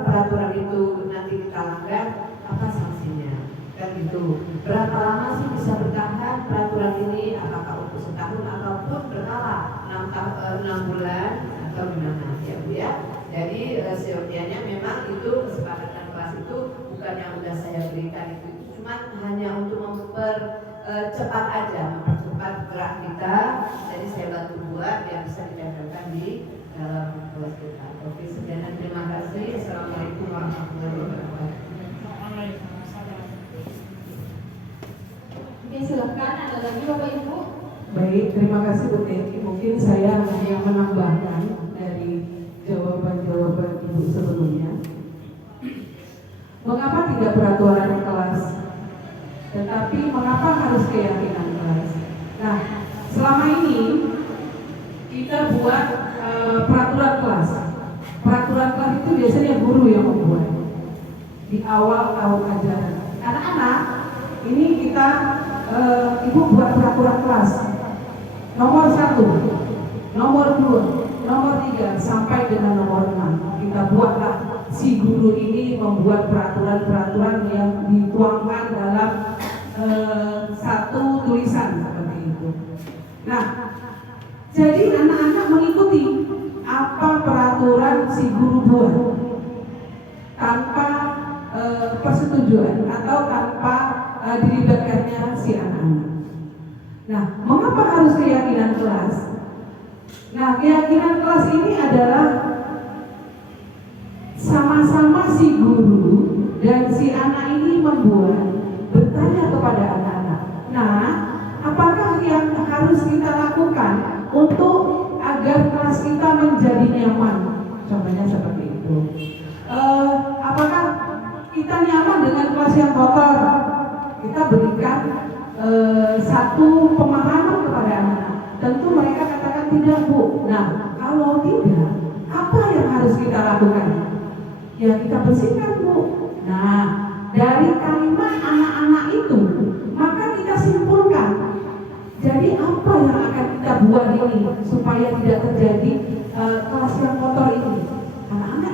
peraturan itu nanti kita langgar, apa sanksinya? Kan gitu. Berapa lama sih bisa bertahan peraturan ini? Apakah untuk setahun ataupun berkala 6 bulan atau gimana ya Bu ya? Jadi seyogianya memang itu kesepakatan kelas itu bukan yang udah saya berikan itu cuma hanya untuk mempercepat aja, mempercepat gerak kita. Jadi saya bantu buat biar bisa ditempelkan di dalam kelas kita. Oke, sekian dan terima kasih. Assalamualaikum warahmatullahi wabarakatuh. Oke, silakan ada lagi Bapak Ibu. Baik, terima kasih Bu Teni. Mungkin saya hanya menambahkan dari jawaban-jawaban Ibu sebelumnya. Mengapa tidak peraturan kelas? Tetapi mengapa harus keyakinan kelas? Nah, selama ini kita buat peraturan kelas. Peraturan kelas itu biasanya guru yang membuat di awal tahun ajaran. Anak-anak, ini kita Ibu buat peraturan kelas. Nomor 1, nomor 2, nomor 3 sampai dengan nomor 6. Kita buatlah si guru ini membuat peraturan-peraturan yang dituangkan dalam satu tulisan seperti itu. Nah, jadi anak-anak mengikuti apa peraturan si guru buat tanpa persetujuan atau tanpa dilibatkannya si anak-anak. Nah, mengapa harus keyakinan kelas? Nah, keyakinan kelas ini adalah sama-sama si guru dan si anak ini membuat, bertanya kepada anak-anak. Nah, apakah yang harus kita lakukan untuk agar kelas kita menjadi nyaman? Contohnya seperti itu. Apakah kita nyaman dengan kelas yang kotor? Kita berikan satu pemahaman kepada anak-anak. Tentu mereka katakan tidak Bu. Nah, kalau tidak, apa yang harus kita lakukan? Ya kita bersihkan Bu. Nah, dari kalimat anak-anak itu, maka kita simpulkan. Jadi apa yang akan kita buat ini supaya tidak terjadi kelas yang kotor ini? Anak-anak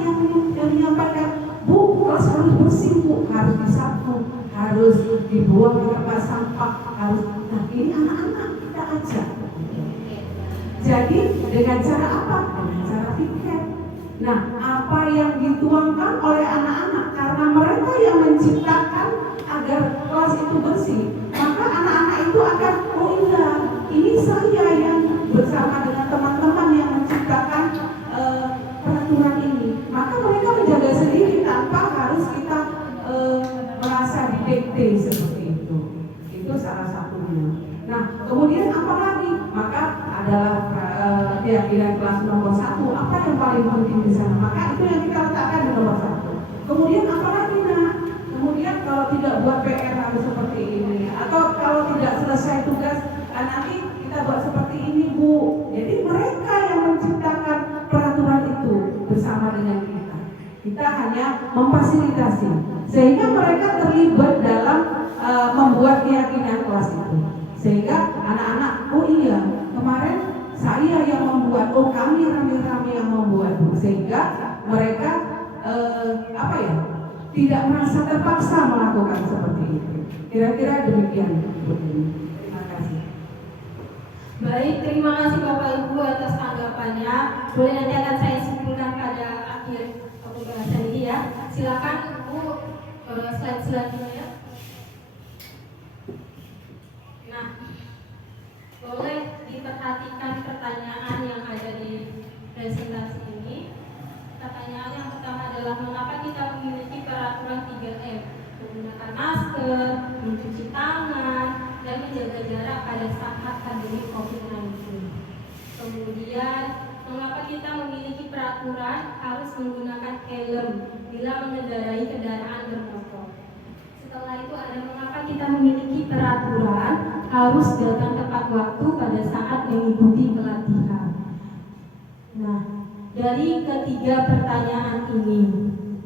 yang menyampaikan, Bu, kelas harus bersih Bu, harus disapu, harus dibuang ke tempat sampah, harus. Nah, ini anak-anak kita ajak. Jadi dengan cara apa? Dengan cara piket. Nah, apa yang dituangkan oleh anak-anak karena mereka yang menciptakan agar kelas itu bersih, maka anak-anak itu akan, oh iya, ini saya yang bersama dengan teman-teman yang menciptakan peraturan ini. Maka mereka menjaga sendiri tanpa harus kita merasa dikte seperti itu. Itu salah satunya. Nah, kemudian apa lagi? Maka adalah keyakinan kelas nomor 1. Apa yang paling penting di sana? Maka itu yang kita letakkan di nomor 1. Kemudian apa lagi, nah? Kemudian kalau tidak buat PR harus seperti ini, atau kalau tidak selesai tugas, nanti kita buat seperti ini, Bu. Jadi mereka yang menciptakan peraturan itu bersama dengan kita. Kita hanya memfasilitasi sehingga mereka terlibat dalam membuat keyakinan kelas itu. Sehingga anak-anak, oh iya, kemarin saya yang membuat, oh kami rame-rame yang membuat, Bu. Sehingga mereka tidak merasa terpaksa melakukan seperti itu. Kira-kira demikian, Bu. Terima kasih. Baik, terima kasih Bapak Ibu atas tanggapannya. Boleh nanti akan saya simpulkan pada akhir pembahasan ini ya. Silakan Bu, slide selanjutnya. Nah, boleh diperhatikan pertanyaan yang ada di presentasi ini. Pertanyaan yang pertama adalah mengapa kita memiliki peraturan 3M? Menggunakan masker, mencuci tangan, dan menjaga jarak pada saat pandemi COVID-19. Kemudian, mengapa kita memiliki peraturan harus menggunakan helm bila mengendarai kendaraan bermotor? Setelah itu ada mengapa kita memiliki peraturan harus datang tepat waktu pada saat mengikuti pelatihan. Nah, dari ketiga pertanyaan ini,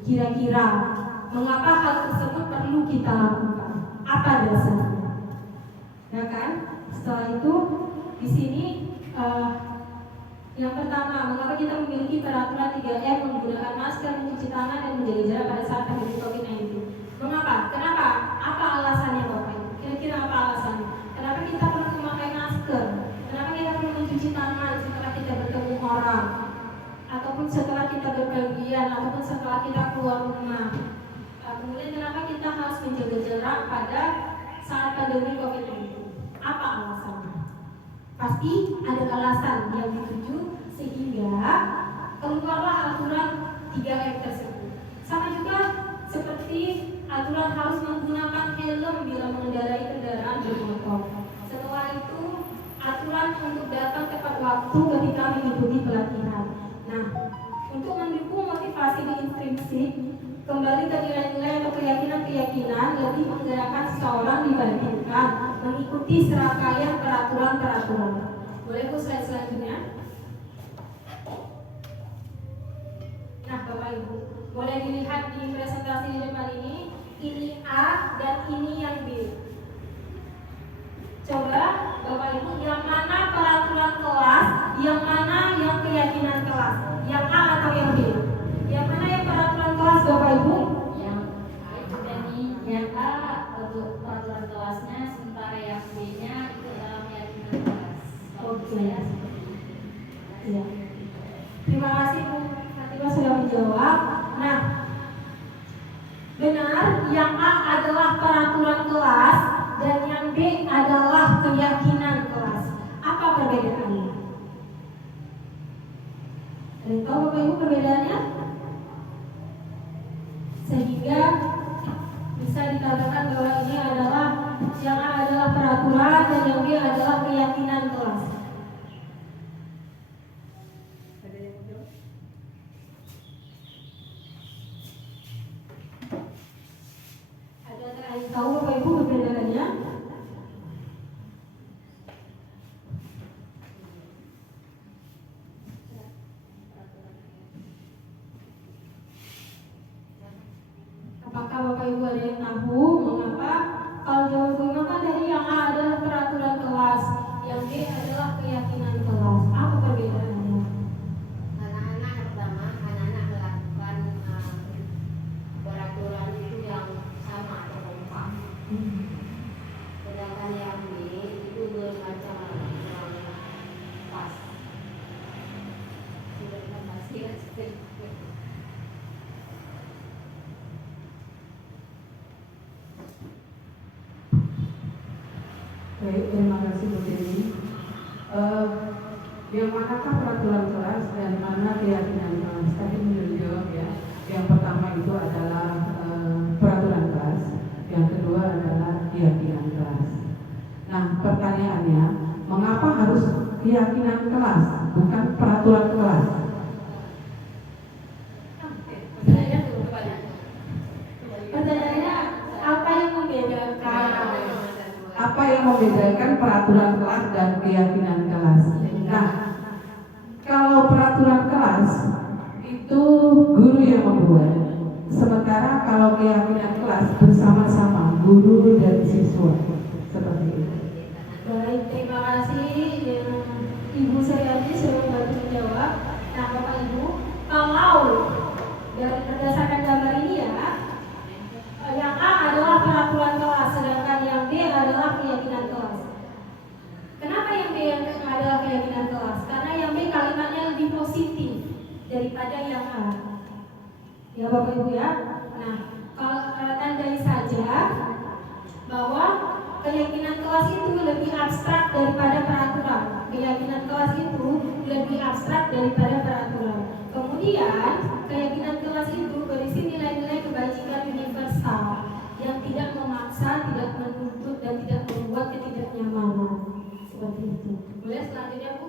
kira-kira mengapa hal tersebut perlu kita lakukan? Apa dasarnya? Ya kan? Setelah itu, di sini yang pertama, mengapa kita memiliki peraturan 3M menggunakan masker, mencuci tangan, dan menjaga jarak pada saat pandemi COVID-19? Mengapa? Kenapa? Apa alasannya Bapak Ibu? Kira-kira apa alasannya? Kenapa kita perlu memakai masker? Kenapa kita perlu mencuci tangan setelah kita bertemu orang? Ataupun setelah kita berpergian, ataupun setelah kita keluar rumah? Kemudian kenapa kita harus menjaga jarak pada saat pandemi COVID-19? Apa alasannya? Pasti ada alasan yang dituju sehingga keluarlah aturan 3M tersebut. Sama juga seperti aturan harus menggunakan helm bila mengendarai kendaraan bermotor. Setelah itu, aturan untuk datang tepat waktu ketika mengikuti pelatihan. Nah, untuk mendukung motivasi di intrinsik, kembali ke nilai-nilai atau keyakinan-keyakinan lebih menggerakkan seseorang dibandingkan mengikuti serangkaian peraturan-peraturan. Boleh Bu slide selanjutnya? Nah, Bapak Ibu, boleh dilihat di presentasi di depan ini A dan ini yang B. Coba Bapak Ibu, yang mana peraturan kelas, yang mana yang keyakinan kelas, yang A atau yang B? Yang mana yang peraturan kelas Bapak Ibu? Yang A itu tadi, yang A untuk peraturan kelasnya, sementara yang B-nya itu adalah keyakinan kelas. Oke. Ya. Terima kasih Bu Fatimah sudah menjawab. Nah, benar, yang A adalah peraturan kelas dan yang B adalah keyakinan kelas. Apa perbedaannya? Ada yang tahu Bapak Ibu perbedaannya? Sehingga bisa dikatakan bahwa ini adalah yang A adalah peraturan dan yang B adalah keyakinan kelas. Ada yang tahu Bapak Ibu perbedaannya? Apakah Bapak Ibu ada yang tahu mengapa? Kalau jawaban mengapa dari yang A adalah peraturan kelas, yang B adalah keyakinan kelas. Apa perbedaannya? Anak-anak pertama, anak-anak melakukan peraturan itu yang sama atau kompak. Sedangkan yang B itu bermacam pas. Sudah pasti kan seperti itu. Baik, terima kasih Bu Dewi. Yang manakah peraturan kelas dan mana keyakinan kelas? Tadi menjawab ya. Yang pertama itu adalah peraturan kelas. Yang kedua pertanyaannya, mengapa harus keyakinan kelas, bukan peraturan kelas? Pertanyaannya, apa yang membedakan? Apa yang membedakan peraturan kelas dan keyakinan kelas? Nah, kalau peraturan kelas itu guru yang membuat, sementara kalau keyakinan kelas bersama-sama guru dan siswa, seperti itu. Baik, terima kasih Ibu Sayati sudah membantu menjawab. Nah, Bapak Ibu, kalau dari berdasarkan gambar ini ya, yang A adalah peraturan kelas, sedangkan yang B adalah keyakinan kelas. Kenapa yang B yang adalah keyakinan kelas? Karena yang B kalimatnya lebih positif daripada yang A. Ya Bapak Ibu ya. Nah, kalau tandai saja bahwa keyakinan kelas itu lebih abstrak daripada peraturan. Keyakinan kelas itu lebih abstrak daripada peraturan. Kemudian, keyakinan kelas itu berisi nilai-nilai kebajikan universal yang tidak memaksa, tidak menuntut, dan tidak membuat ketidaknyamanan. Seperti itu. Boleh selanjutnya, Bu?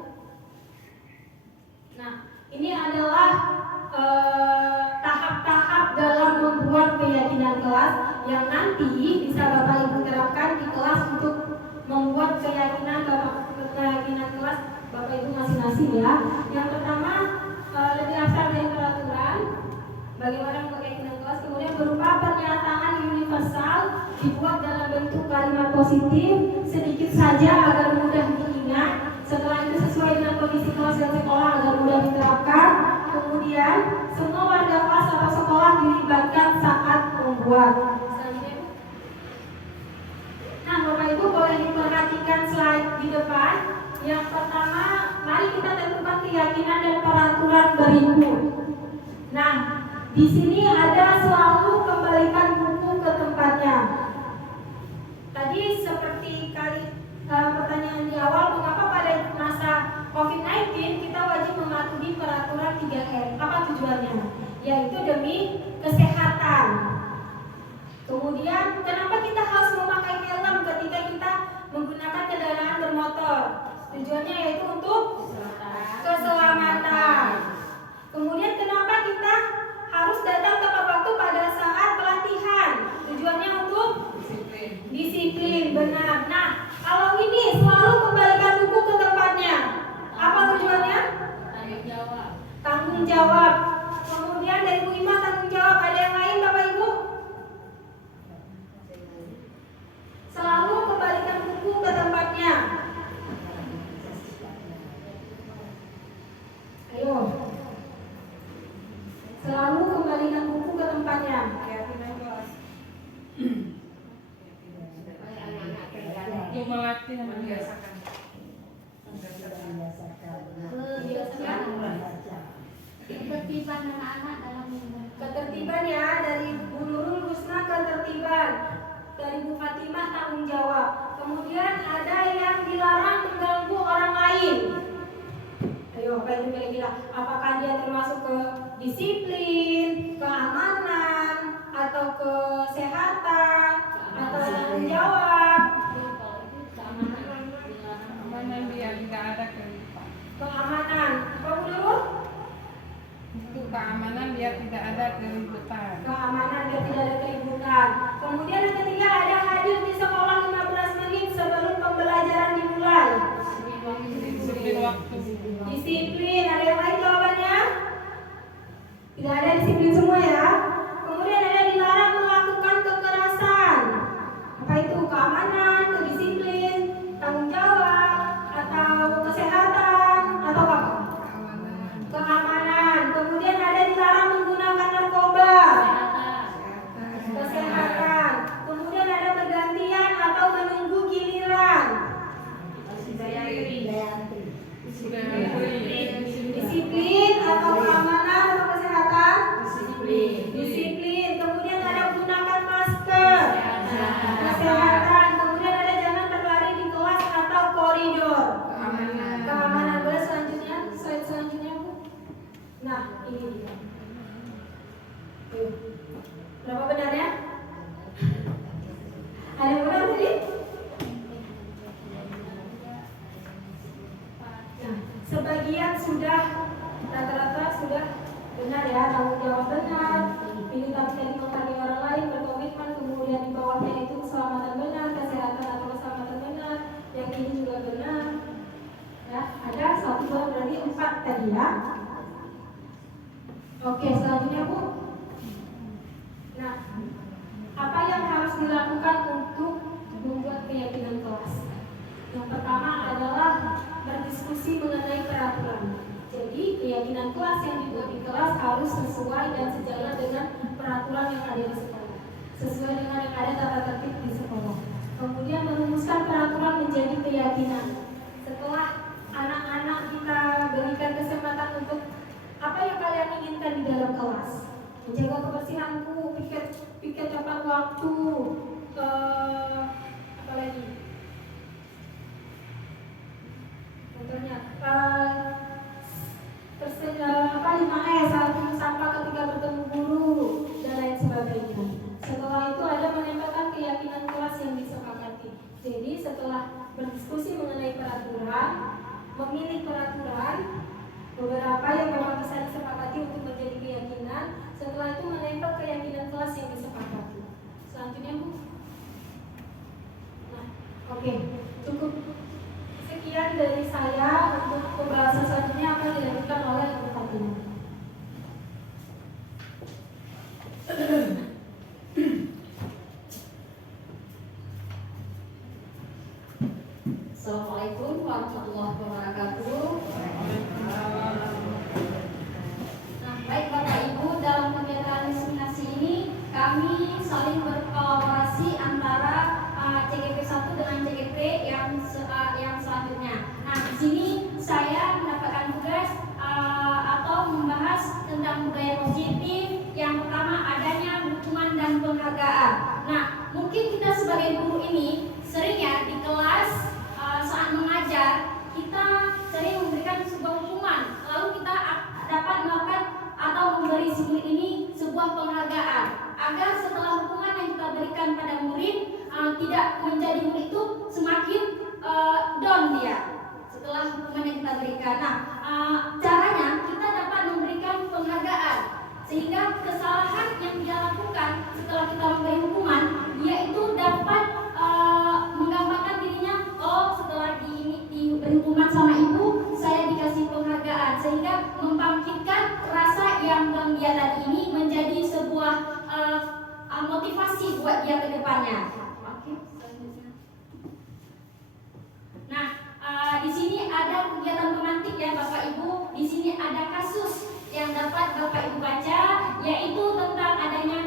Nah, ini adalah tahap-tahap dalam membuat keyakinan kelas yang nanti bisa Bapak Ibu terapkan di kelas untuk membuat keyakinan kelas Bapak Ibu masing-masing ya. Yang pertama lebih abstrak dari peraturan. Bagaimana membuat keyakinan kelas? Kemudian berupa pernyataan universal dibuat dalam bentuk kalimat positif sedikit saja agar mudah diingat. Setelah itu sesuai dengan kondisi kelas dan sekolah agar mudah diterapkan. Kemudian semua warga kelas atau sekolah dilibatkan saat membuat. Nah, Bapak Ibu boleh diperhatikan slide di depan. Yang pertama, mari kita tentukan keyakinan dan peraturan berikut. Nah, di sini ada selalu kembalikan buku ke tempatnya. Tadi seperti pertanyaan di awal, mengapa pada masa COVID-19 kita wajib mematuhi peraturan 3M? Apa tujuannya? Yaitu demi kesehatan. Kemudian, kenapa kita harus memakai helm ketika kita menggunakan kendaraan bermotor? Tujuannya yaitu untuk keselamatan. Kemudian, kenapa kita harus datang tepat waktu pada saat pelatihan? Tujuannya untuk disiplin, benar. Nah, kalau ini selalu kembalikan buku ke tempatnya. Apa tujuannya? Tanggung jawab. Kemudian dari Bu Ima tanggung jawab. Ada yang lain Bapak Ibu? Selalu kembalikan buku ke tempatnya. Ayo. Selalu kembalikan buku ke tempatnya. Untuk melatih dan membiasakan. Ketertiban anak-anak dalam Ketertiban ya, dari Bu Nurul Husna ketertiban, dari Bu Fatimah tanggung jawab. Kemudian ada yang dilarang mengganggu orang lain. Ayo, Pak Ibu kira-kira apakah dia termasuk ke disiplin, keamanan, atau kesehatan, atau tanggung jawab? Keamanan biar tidak ada keributan. Keamanan, apa Bu Nurul? Untuk keamanan biar tidak ada keributan. Keamanan biar tidak ada keributan. Kemudian yang ketiga ada hadir di sekolah 15 menit sebelum pembelajaran dimulai. Disiplin waktu. Disiplin, ada yang lain jawabannya? Tidak ada disiplin semua ya. Kemudian ada dilarang melakukan kekerasan. sudah rata-rata sudah benar ya, tanggung jawab benar, pilih tapi tidak menghargai orang lain, berkomitmen, kemudian di bawahnya itu keselamatan benar, kesehatan atau keselamatan benar, yang ini juga benar. Ya, ada 1, 2, berarti 4 tadi ya. Oke, selanjutnya Bu. Nah, apa yang harus dilakukan untuk membuat keyakinan kelas? Yang pertama adalah berdiskusi mengenai peraturan. Jadi keyakinan kelas yang dibuat di kelas harus sesuai dan sejalan dengan peraturan yang ada di sekolah, sesuai dengan yang ada tata tertib di sekolah. Kemudian merumuskan peraturan menjadi keyakinan. Setelah anak-anak kita berikan kesempatan untuk apa yang kalian inginkan di dalam kelas, menjaga kebersihanku, pikir tepat waktu, apa lagi? Contohnya, 5S, saling sampah ketika bertemu guru, dan lain sebagainya. Setelah itu ada menempelkan keyakinan kelas yang disepakati. Jadi setelah berdiskusi mengenai peraturan, memilih peraturan, beberapa yang memang bisa disepakati untuk menjadi keyakinan. Setelah itu menempel keyakinan kelas yang disepakati. Selanjutnya Bu. Nah, oke, cukup. Sekian dari saya. Untuk pembahasan selanjutnya akan dilanjutkan oleh Ibu Fatima. Assalamualaikum warahmatullahi wabarakatuh. Nah, baik Bapak Ibu, dalam kegiatan diseminasi ini kami saling berkolaborasi antara CGP 1 dengan CGP yang selanjutnya. Nah, di sini saya mendapatkan tugas atau membahas tentang budaya positif. Yang pertama adanya hukuman dan penghargaan. Nah, mungkin kita sebagai guru ini sering ya di kelas saat mengajar kita sering memberikan sebuah hukuman, lalu kita dapat melakukan atau memberi si murid ini sebuah penghargaan agar setelah hukuman yang kita berikan pada murid tidak menjadi murid itu semakin down dia setelah hukuman yang kita berikan. Nah, caranya kita dapat memberikan penghargaan sehingga kesalahan yang dia lakukan setelah kita memberi hukuman, dia itu dapat menggambarkan dirinya, oh setelah diberi hukuman sama ibu, saya dikasih penghargaan, sehingga membangkitkan rasa yang dia tadi ini menjadi sebuah motivasi buat dia ke depannya. Oke, selanjutnya. Nah, di sini ada kegiatan pemantik ya Bapak Ibu. Di sini ada kasus yang dapat Bapak Ibu baca, yaitu tentang adanya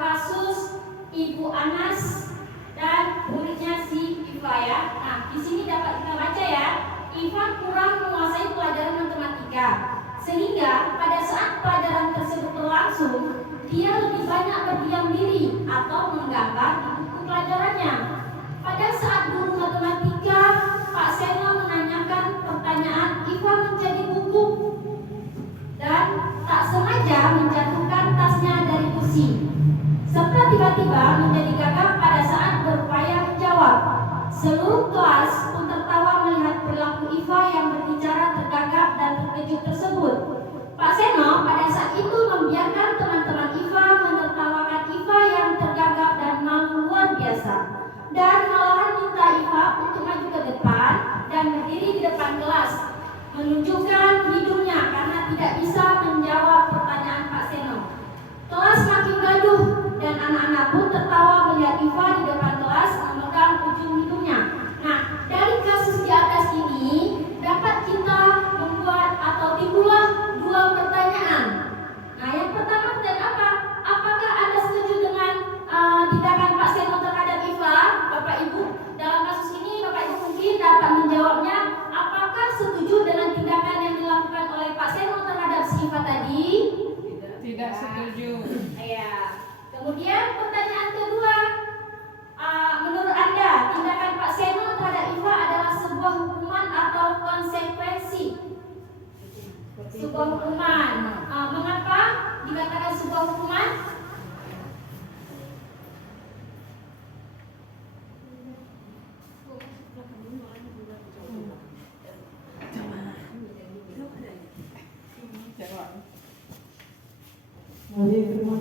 kasus Ibu Anas dan muridnya si Iva ya. Nah, di sini dapat kita baca ya, Iva kurang menguasai pelajaran matematika, sehingga pada saat pelajaran tersebut berlangsung, dia lebih banyak berdiam diri atau menggambar di buku pelajarannya. Pada saat guru matematika, Pak Seno menanyakan pertanyaan, Iva menjadi gugup dan tak sengaja menjatuhkan tasnya dari kursi, serta tiba-tiba menjadi gagap pada saat berupaya menjawab. Seluruh kelas pun tertawa melihat perilaku Iva yang berbicara tergagap dan terkejut tersebut. Pak Seno pada saat itu membiarkan teman-teman Iva menertawakan Iva yang tergagap dan malu luar biasa, dan malahan minta Iva untuk maju ke depan dan berdiri di depan kelas, menunjukkan hidungnya karena tidak bisa menjawab pertanyaan Pak Seno. Kelas makin gaduh dan anak-anak pun tertawa melihat Iva di depan kelas memegang ujung hidungnya. Nah, dari kasus di atas ini dapat kita membuat atau timbullah dua pertanyaan. Nah, yang pertama dan apa? Apakah Anda setuju dengan tindakan Pak Seno terhadap Iva, Bapak Ibu? Dalam kasus ini Bapak Ibu mungkin dapat menjawabnya. Apakah setuju dengan tindakan yang dilakukan oleh Pak Seno terhadap si Iva tadi? Tidak setuju. Ya. Kemudian pertanyaan kedua,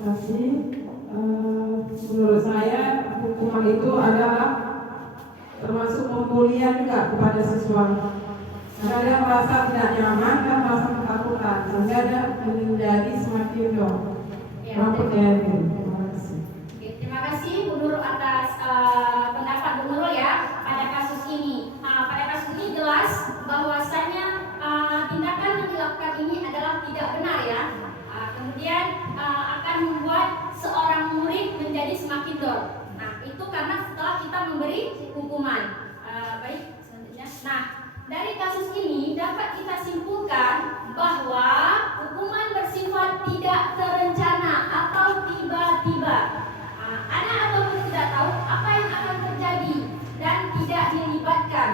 kasih. Menurut saya hukuman itu adalah termasuk pembulian juga kepada siswa. Ada yang merasa tidak nyaman dan merasa ketakutan, sehingga dia menjadi semakin down. Kurang percaya diri. Terima kasih. Oke, terima kasih Bu Nurul atas pendapat Bu Nurul ya pada kasus ini. Pada kasus ini jelas bahwasannya tindakan yang dilakukan ini adalah tidak benar ya. Kemudian akan membuat seorang murid menjadi semakin down. Nah, itu karena setelah kita memberi hukuman. Baik, selanjutnya. Nah, dari kasus ini dapat kita simpulkan bahwa hukuman bersifat tidak terencana atau tiba-tiba. Anak atau murid tidak tahu apa yang akan terjadi dan tidak dilibatkan.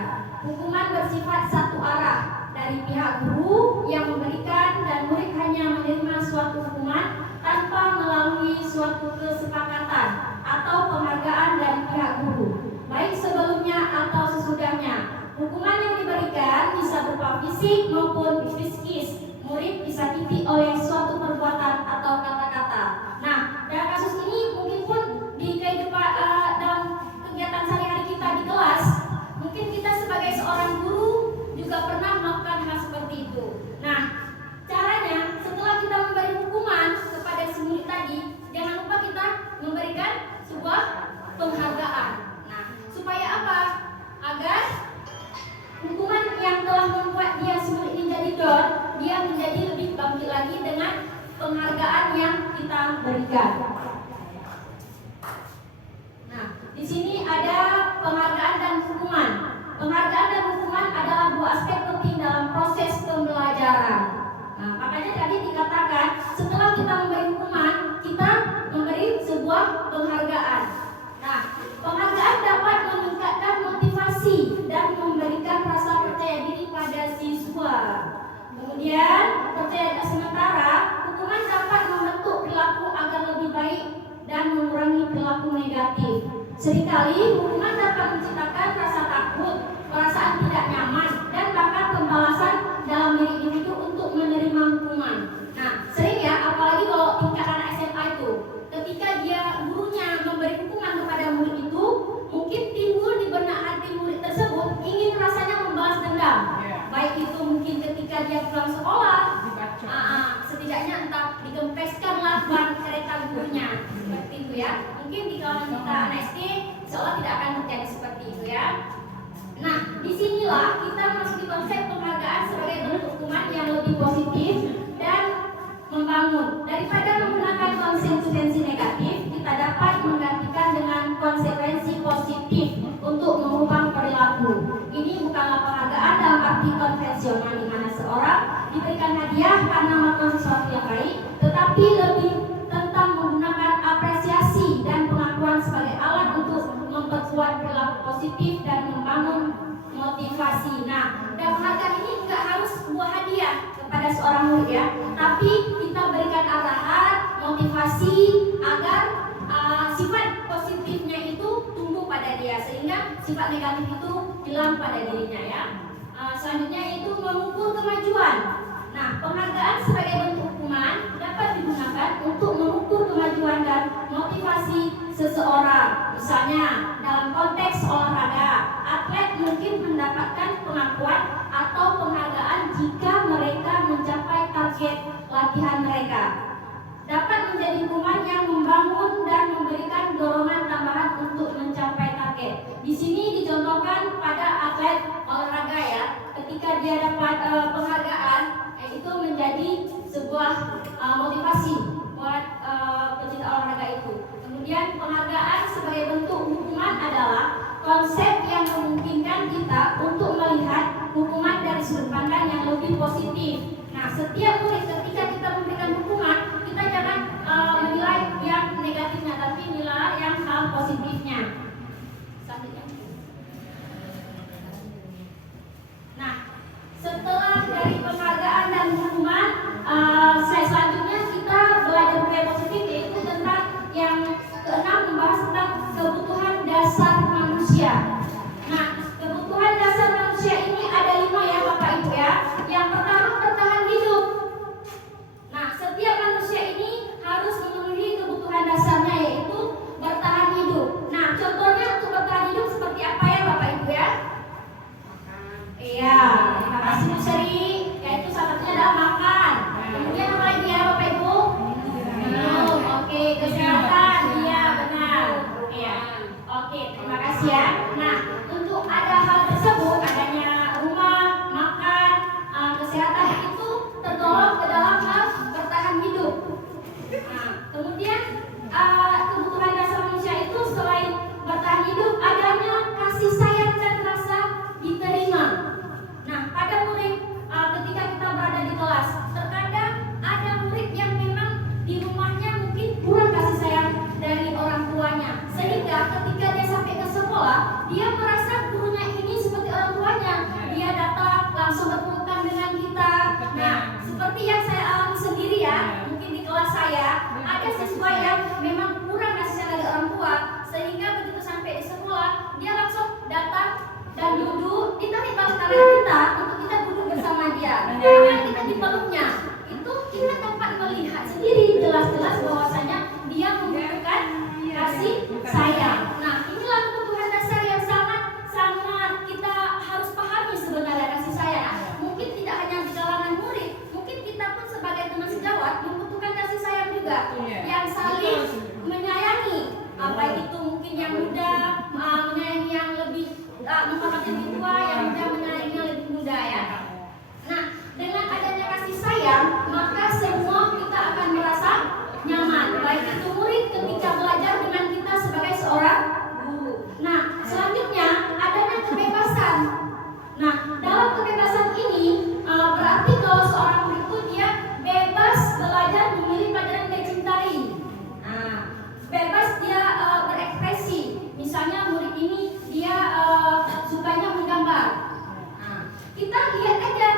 Hukuman bersifat satu arah dari pihak guru yang memberikan dan murid hanya menerima suatu hukuman tanpa melalui suatu kesepakatan atau penghargaan dari pihak guru, baik sebelumnya atau sesudahnya. Hukuman yang diberikan bisa berupa fisik maupun psikis. Murid disakiti oleh suatu perbuatan atau kata-kata. Nah, dalam kasus ini mungkin pun di kehidupan dalam kegiatan sehari-hari kita di kelas, mungkin kita sebagai seorang guru juga pernah melakukan hal seperti itu. Nah, caranya setelah kita memberi hukuman kepada si murid tadi, jangan lupa kita memberikan sebuah penghargaan. Nah, supaya apa? Agar hukuman yang telah membuat dia si murid ini jadi down, dia menjadi lebih bangkit lagi dengan penghargaan yang kita berikan. Nah, di sini ada penghargaan dan hukuman. Penghargaan dan hukuman adalah dua aspek penting dalam proses pembelajaran. Nah, makanya tadi dikatakan setelah kita memberi hukuman, kita memberi sebuah penghargaan. Nah, penghargaan dapat meningkatkan motivasi dan memberikan rasa percaya diri pada siswa. Kemudian, percaya sementara, hukuman dapat membentuk perilaku agar lebih baik dan mengurangi perilaku negatif. Seringkali hukuman dapat menciptakan rasa takut, perasaan tidak nyaman, dan bahkan pembalasan dalam diri individu untuk menerima hukuman. Nah, sering ya, apalagi kalau tingkat anak SMA itu, ketika dia gurunya memberi hukuman kepada murid itu, mungkin timbul di benak hati murid tersebut ingin rasanya membalas dendam. Baik itu mungkin ketika dia pulang sekolah, setidaknya entah digempeskanlah ban kereta gurunya, seperti itu ya. Mungkin di kalangan kita anak SD seolah tidak akan terjadi seperti itu ya. Nah, disinilah kita masuk di konsep penghargaan sebagai bentuk hukuman yang lebih positif dan membangun. Daripada menggunakan konsekuensi negatif, kita dapat menggantikan dengan konsekuensi positif untuk mengubah perilaku. Ini bukanlah penghargaan dalam arti konvensional di mana seorang diberikan hadiah karena melakukan sesuatu yang baik, tetapi lebih tentang menggunakan apresiasi dan pengakuan sebagai alat untuk memperkuat perilaku positif dan membangun motivasi. Nah, dan penghargaan ini nggak harus sebuah hadiah kepada seorang murid ya, tapi kita berikan arahan, motivasi agar sifat positifnya itu tumbuh pada dia sehingga sifat negatif itu hilang pada dirinya ya. Selanjutnya itu mengukur kemajuan. Nah, penghargaan sebagai bentuk hukuman dapat digunakan untuk mengukur kemajuan dan motivasi seseorang. Misalnya dalam konteks olahraga, atlet mungkin mendapatkan pengakuan atau penghargaan jika mereka mencapai target latihan mereka. Dapat menjadi hukuman yang membangun dan memberikan dorongan tambahan untuk mencapai target. Di sini dicontohkan pada atlet olahraga ya, ketika dia dapat penghargaan, itu menjadi sebuah motivasi buat pecinta olahraga itu. Kemudian penghargaan sebagai bentuk hukuman adalah konsep yang memungkinkan kita untuk melihat hukuman dari sudut pandang yang lebih positif. Nah, setiap murid ketika kita memberikan hukuman, kita jangan menilai yang negatifnya, tapi nilai yang hal positifnya. Nah, setelah dari penghargaan dan hukuman, selanjutnya kita belajar budaya positif, yaitu tentang yang keenam, membahas tentang kebutuhan dasar manusia. Nah, kebutuhan dasar manusia ini ada 5 ya Bapak Ibu ya. Yang pertama, bertahan hidup. Nah, setiap manusia ini harus memenuhi Oke, terima kasih ya. Nah, untuk ada hal tersebut, adanya rumah, makan, kesehatan itu tergolong ke dalam hal bertahan hidup. Nah, kemudian kebutuhan dasar manusia itu selain bertahan hidup, adanya kasih sayang dan rasa diterima. Nah, pada murid ketika kita berada di kelas, terkadang ada murid yang memang di rumahnya mungkin kurang kasih sayang dari orang tuanya, sehingga ketika dia sampai ke sekolah, dia merasa gurunya ini seperti orang tuanya. Dia datang langsung berpelukan dengan kita. Nah, seperti yang saya alami sendiri ya, mungkin di kelas saya ada siswa yang memang kurang kasih sayang dari orang tua, sehingga begitu sampai di sekolah, dia langsung datang dan duduk, ditarik tangan kita untuk kita duduk bersama dia. Karena kita dipeluknya, itu kita dapat melihat sendiri jelas-jelas bahwasanya dia membutuhkan kasih sayang. Nah, inilah kebutuhan dasar yang sangat kita harus pahami sebenarnya kasih sayang. Mungkin tidak hanya di kalangan murid, mungkin kita pun sebagai teman sejawat membutuhkan kasih sayang juga, yang saling menyayangi. Apa itu mungkin yang muda menyayangi yang lebih menghormati lebih tua, yang muda menyayangi yang lebih muda ya. Nah, dengan adanya kasih sayang, maka semua kita akan merasa nyaman, baik itu murid ketika belajar dengan kita sebagai seorang guru. Nah, selanjutnya adanya kebebasan. Nah, dalam kebebasan ini berarti kalau seorang murid itu dia bebas belajar memilih pelajaran yang dia cintai. Nah, bebas dia berekspresi. Misalnya murid ini dia sukanya menggambar. Nah, kita lihat aja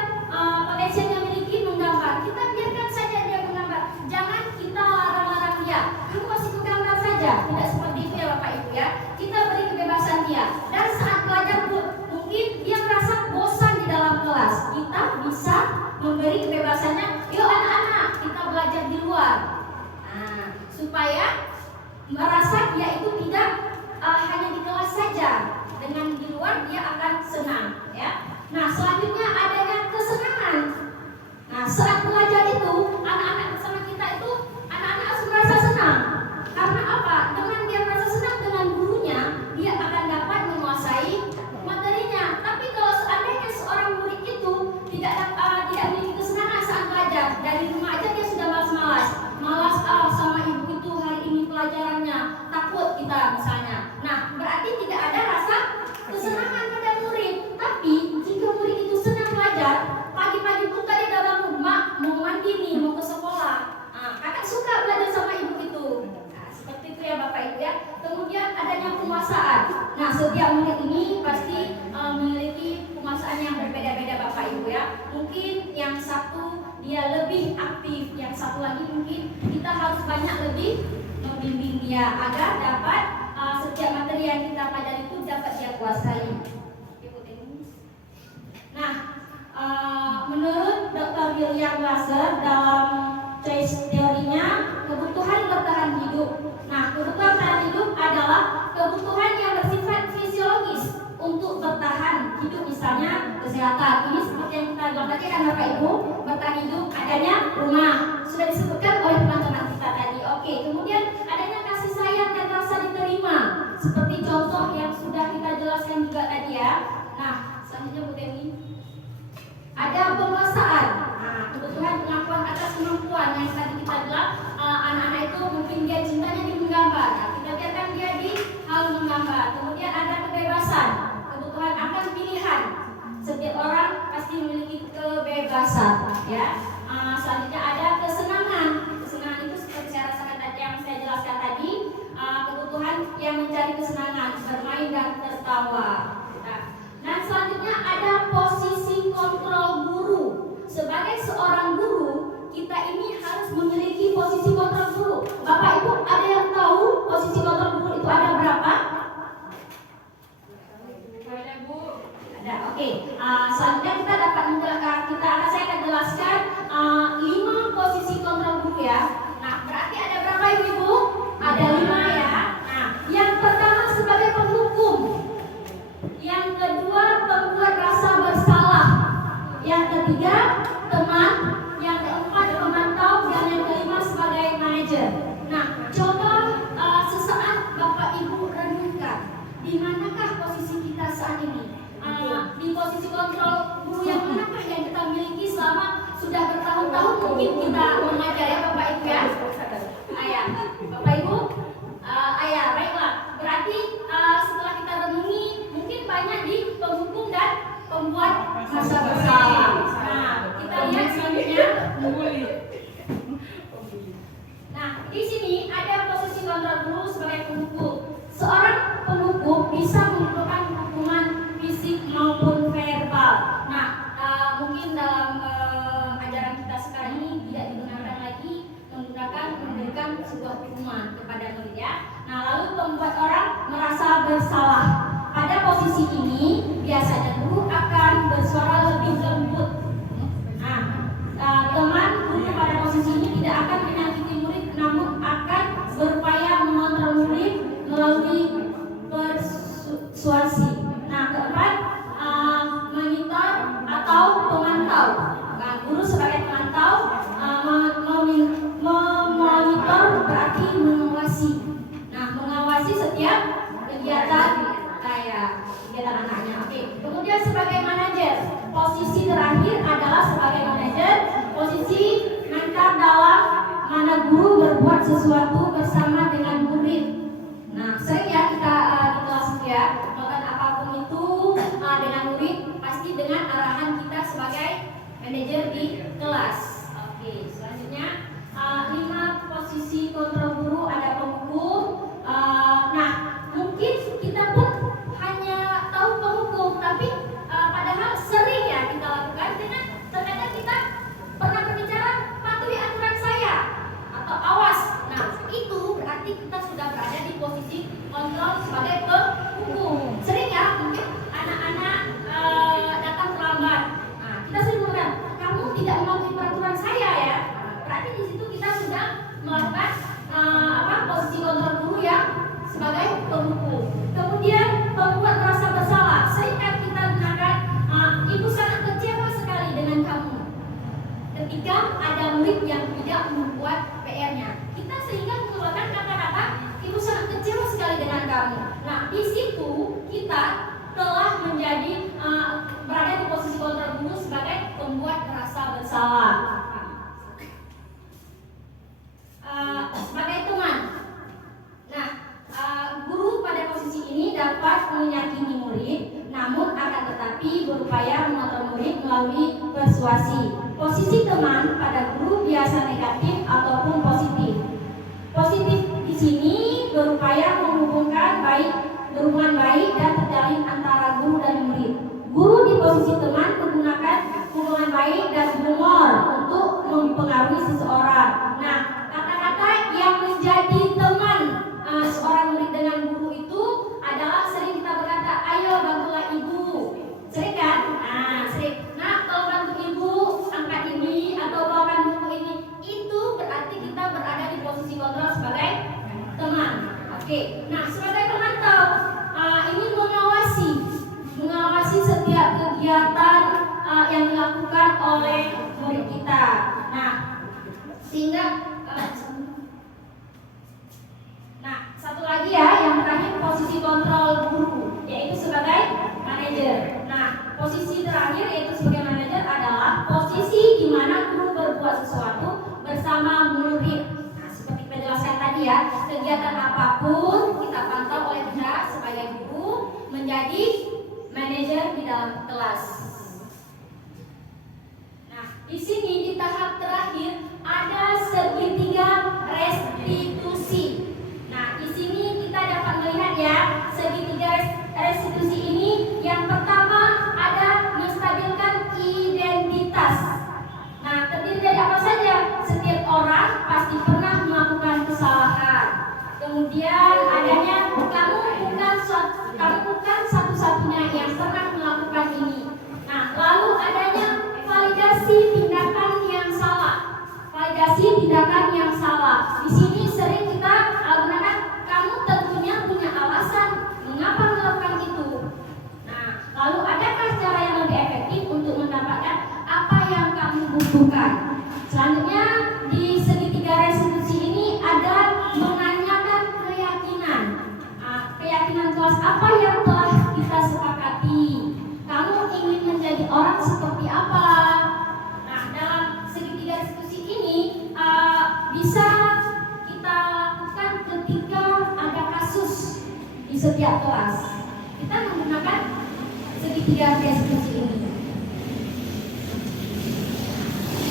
potensi yang dia miliki menggambar. Kita biarkan saja dia menggambar. Jangan kita larang-larang dia. Kamu masih menggambar saja. Tidak seperti itu ya Bapak Ibu ya. Kita beri kebebasan dia. Dan saat belajar pun mungkin dia merasa bosan di dalam kelas. Kita bisa memberi kebebasannya. Yuk anak-anak, kita belajar di luar. Nah, supaya merasa dia itu tidak hanya di kelas saja. Dengan di luar dia akan senang ya. Nah, selanjutnya adanya kesenangan. Nah, saat belajar itu anak-anak bersama kita itu anak-anak harus merasa senang. Karena apa? Dengan dia merasa senang dengan gurunya, dia akan dapat menguasai materinya. Tapi kalau seandainya seorang murid itu tidak memiliki kesenangan saat belajar, dari rumah aja dia sudah malas sama ibu itu hari ini pelajarannya, takut kita misalnya. Nah, berarti tidak ada rasa kesenangan pada murid. Tapi jika murid itu senang belajar, pagi-pagi pun tadi udah bangun, mak mau mandi nih, mau ke sekolah. Nah, kakak suka belajar sama ibu itu. Nah, seperti itu ya Bapak Ibu ya. Kemudian adanya penguasaan. Nah, setiap murid ini pasti memiliki penguasaan yang berbeda-beda Bapak Ibu ya. Mungkin yang satu dia lebih aktif, yang satu lagi mungkin kita harus banyak lebih membimbing dia agar dapat setiap materi yang kita pelajari itu dapat dia kuasai. Nah, menurut Dr. William Glasser dalam choice teorinya, kebutuhan bertahan hidup. Nah, kebutuhan bertahan hidup adalah kebutuhan yang bersifat fisiologis untuk bertahan hidup, misalnya kesehatan. Ini seperti yang kita bilang tadi kan Bapak Ibu, bertahan hidup adanya rumah, sudah disebutkan oleh teman-teman kita tadi. Oke, kemudian adanya kasih sayang dan rasa diterima, seperti contoh yang sudah kita jelaskan juga tadi ya. Nah, selanjutnya Bu Teni, ada penguasaan. Nah, kebutuhan pengakuan atas kemampuan yang tadi kita bilang, anak-anak itu mungkin dia cintanya di menggambar. Nah, kita biarkan dia di hal menggambar. Kemudian ada kebebasan, kebutuhan akan pilihan. Setiap orang pasti memiliki kebebasan ya. Selanjutnya ada kesenangan. Kesenangan itu seperti saya rasakan tadi yang saya jelaskan tadi, kebutuhan yang mencari kesenangan, bermain dan tertawa. Nah, selanjutnya ada posisi kontrol guru. Sebagai seorang guru, kita ini harus memiliki posisi kontrol guru. Bapak Ibu ada yang tahu posisi kontrol guru itu ada berapa? Ada Bu. Ada. Oke. Selanjutnya kita dapat saya akan jelaskan 5 posisi kontrol guru ya. Nah, berarti ada berapa Ibu? Ada 5 ya. Nah, yang pertama sebagai penghukum. Yang kedua pembuat rasa bersalah. Yang ketiga teman. Yang keempat pemantau. di manakah posisi kita saat ini? Di posisi kontrol guru yang manakah yang kita miliki selama sudah bertahun-tahun mungkin kita mengajar ya Bapak Ibu ya? Ayah, Bapak Ibu, ayah, baiklah. Berarti setelah kita renungi mungkin banyak di penghukum dan pembuat masa bersalah. Nah, kita lihat selanjutnya. Nah, di sini ada posisi kontrol guru sebagai penghukum. Seorang penghukum bisa menentukan hukuman fisik maupun verbal. Nah, mungkin dalam ajaran kita sekarang ini tidak digunakan lagi memberikan sebuah hukuman kepada murid ya. Nah, lalu membuat orang merasa bersalah. Pada posisi ini biasanya guru akan bersuara lebih lembut. Nah, teman guru pada posisi ini tidak akan menyakiti murid, namun akan berupaya mengontrol murid melalui persuasi. Nah, keempat, monitor atau pemantau. Nah, guru sebagai pemantau, memonitor berarti mengawasi. Nah, mengawasi setiap kegiatan kegiatan anaknya. Oke. Kemudian sebagai manajer, posisi terakhir adalah sebagai manajer, posisi mentor dalam mana guru berbuat sesuatu bersama dengan murid. Nah, sering ya kita di kelas ya melakukan apapun itu dengan murid, pasti dengan arahan kita sebagai manajer di kelas. Oke, selanjutnya 5 posisi kontrol guru ada penghukum. Nah, mungkin kita pun hanya tahu penghukum, tapi padahal sering ya kita lakukan dengan terkadang kita pernah berbicara patuhi aturan saya atau awas. Nah, itu berarti kita sudah berada di posisi kontrol sebagai penghukum. Sering ya mungkin anak-anak datang terlambat. Nah, kita sering mengatakan kamu tidak mematuhi peraturan saya ya. Berarti di situ kita sudah melakukan posisi kontrol guru yang sebagai penghukum. Kemudian pembuat merasa bersalah. Seringkali kita gunakan ibu sangat kecewa sekali dengan kamu. Ketika ada murid yang tidak membuat PR-nya, kita sehingga mengeluarkan kata-kata ibu sangat kecewa sekali dengan kamu. Nah, di situ kita telah menjadi berada di posisi kontrol guru sebagai pembuat merasa bersalah. Sebagai teman. Nah, guru pada posisi ini dapat menyakini murid, namun akan tetapi berupaya mengontrol murid melalui persuasi. Posisi teman pada guru biasa negatif ataupun positif. Positif di sini berupaya menghubungkan berhubungan baik dan terjalin antara guru dan murid. Guru di posisi teman menggunakan hubungan baik dan humor untuk mempengaruhi seseorang. Nah, kata-kata yang menjadi teman seorang murid dengan guru itu adalah sering kita berkata, ayo bantulah ibu. Sering kan? Sering. Nah, kalau bantu ibu angkat ini atau bawakan buku ini, itu berarti kita berada di posisi kontrol sebagai teman. Oke. Nah, sebagai pemantau, ini mengawasi setiap kegiatan yang dilakukan oleh murid kita. Nah, sehingga satu lagi ya, yang terakhir posisi kontrol guru, yaitu sebagai manajer. Nah, posisi terakhir yaitu sebagai manajer adalah posisi di mana guru berbuat sesuatu bersama murid. Nah, seperti kita jelaskan tadi ya, kegiatan apapun kita pantau oleh kita sebagai guru menjadi manajer di dalam kelas. Nah, di sini di tahap terakhir ada segitiga restitusi. Nah, di sini kita dapat melihat ya, segitiga restitusi ini yang pertama ada menstabilkan identitas. Nah, terdiri dari apa saja? Setiap orang pasti pernah melakukan kesalahan. Kemudian adanya kamu bukan satu-satunya yang pernah melakukan ini. Nah, lalu adanya validasi tindakan yang salah. Di sini sering kita gunakan kamu tentunya punya alasan mengapa melakukan itu. Nah, lalu adakah cara yang lebih efektif untuk mendapatkan apa yang kamu butuhkan? Selanjutnya di segitiga restitusi ini ada menanyakan keyakinan. Keyakinan kelas apa yang setiap kelas. Kita menggunakan segitiga restitusi ini.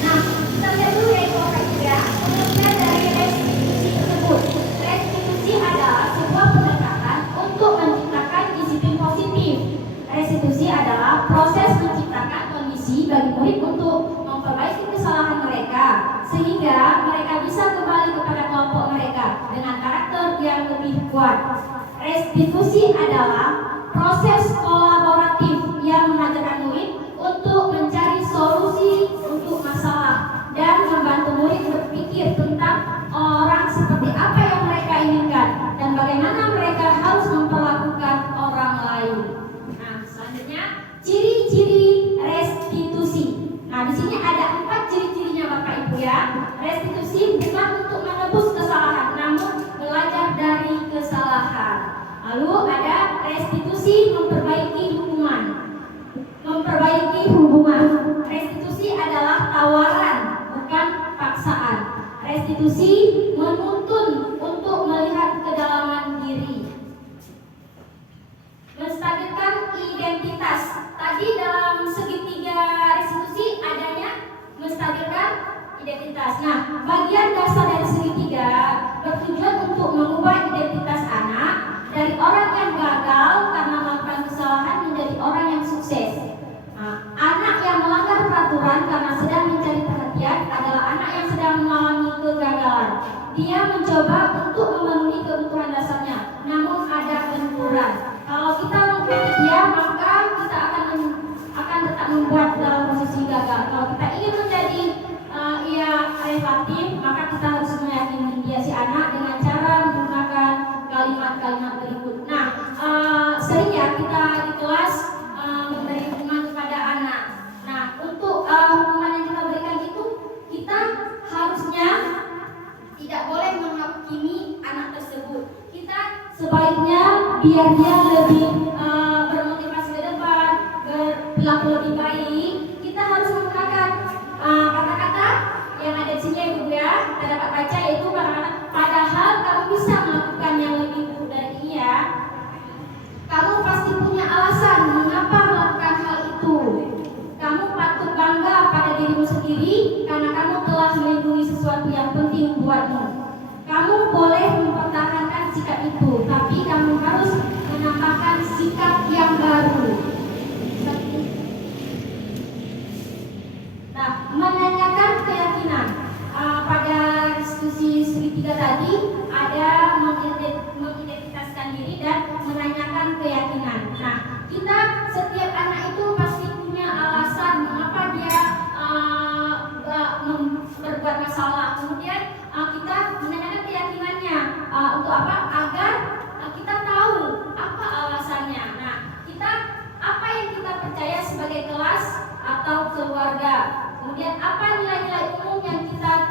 Nah, kita lihat dulu ya Bapak Ibu ya, pengertian dari restitusi tersebut. Restitusi adalah sebuah pendekatan untuk menciptakan disiplin positif. Restitusi adalah proses menciptakan kondisi bagi murid untuk memperbaiki kesalahan mereka sehingga mereka bisa kembali kepada kelompok mereka dengan karakter yang lebih kuat. Restitusi adalah proses kolaboratif yang mengajarkan murid untuk mencari solusi untuk masalah dan membantu murid berpikir tentang orang seperti apa yang mereka inginkan dan bagaimana mereka harus memperlakukan orang lain. Nah, selanjutnya ciri-ciri restitusi. Nah, di sini ada 4 ciri-cirinya Bapak Ibu ya. Restitusi bukan untuk menebus kesalahan, namun belajar dari kesalahan. Lalu ada restitusi memperbaiki hubungan. Memperbaiki hubungan. Restitusi adalah tawaran, bukan paksaan. Restitusi menuntun untuk melihat kedalaman diri. Menstabilkan identitas. Tadi dalam segitiga restitusi adanya menstabilkan identitas. Nah, bagian dasar dari segitiga bertujuan untuk mengubah identitas anak dari orang yang gagal karena melakukan kesalahan menjadi orang yang sukses. Nah, anak yang melanggar peraturan karena sedang mencari perhatian adalah anak yang sedang mengalami kegagalan. Dia mencoba untuk memenuhi kebutuhan dasarnya, namun ada benturan. Kalau kita mengkritik dia, maka kita akan tetap membuat dalam posisi gagal. Kalau kita ingin menjadi relatif, maka kita harus meyakini dia si anak dengan cara menggunakan kalimat-kalimat berikut. Nah, sering ya kita di kelas memberi hukuman kepada anak. Nah, untuk hukuman yang kita berikan itu, kita harusnya tidak boleh menghakimi anak tersebut. Kita sebaiknya biar dia lebih bermotivasi ke depan, berperilaku lebih baik, kita harus menggunakan kata-kata yang ada di sini ya Ibu ya. Kita dapat baca yaitu kata-kata padahal kamu bisa melakukan yang lebih buruk dari ini ya. Kamu pasti punya alasan mengapa melakukan hal itu. Kamu patut bangga pada dirimu sendiri karena kamu telah melindungi sesuatu yang penting buatmu. Kamu boleh mempertahankan sikap itu, tapi kamu harus menambahkan sikap yang baru. Nah, menanyakan keyakinan. Pada restitusi segitiga tadi ada mengidentitaskan diri dan menanyakan keyakinan. Nah, kita setiap anak itu pasti punya alasan mengapa dia berbuat masalah. Kemudian kita menanyakan keyakinannya untuk apa? Agar kita tahu apa alasannya. Nah, kita apa yang kita percaya sebagai kelas atau keluarga. Kemudian apa nilai-nilai umum yang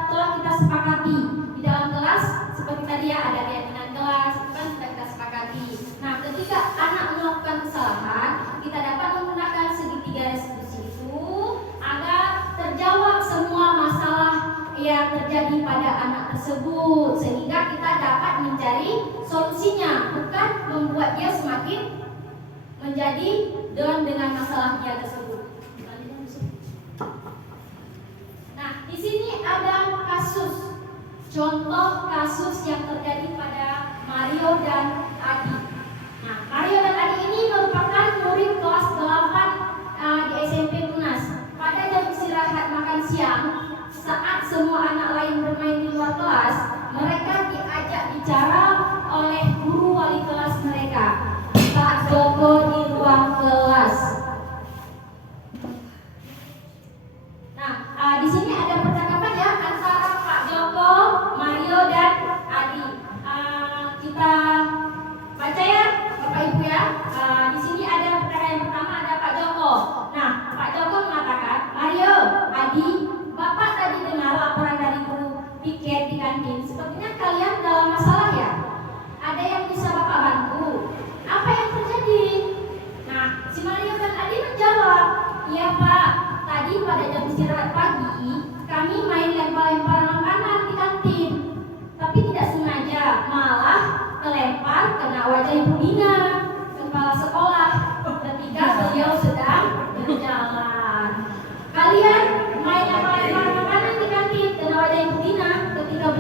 telah kita sepakati di dalam kelas, seperti tadi ya ada keyakinan kelas, itu kan sudah kita sepakati. Nah, ketika anak melakukan kesalahan, kita dapat menggunakan segitiga restitusi itu agar terjawab semua masalah yang terjadi pada anak tersebut, sehingga kita dapat mencari solusinya, bukan membuat dia semakin menjadi down dengan masalah dia tersebut. Nah, di sini ada kasus, contoh kasus yang terjadi pada Mario dan Adi. Nah, Mario dan Adi ini merupakan murid kelas 8 di SMP Tunas. Pada jam istirahat makan siang, saat semua anak lain bermain di luar kelas, mereka diajak bicara oleh guru wali kelas mereka, Pak Joko, di ruang kelas. Di sini ada percakapan ya antara Pak Joko, Mario dan Adi. Kita baca ya Bapak Ibu ya.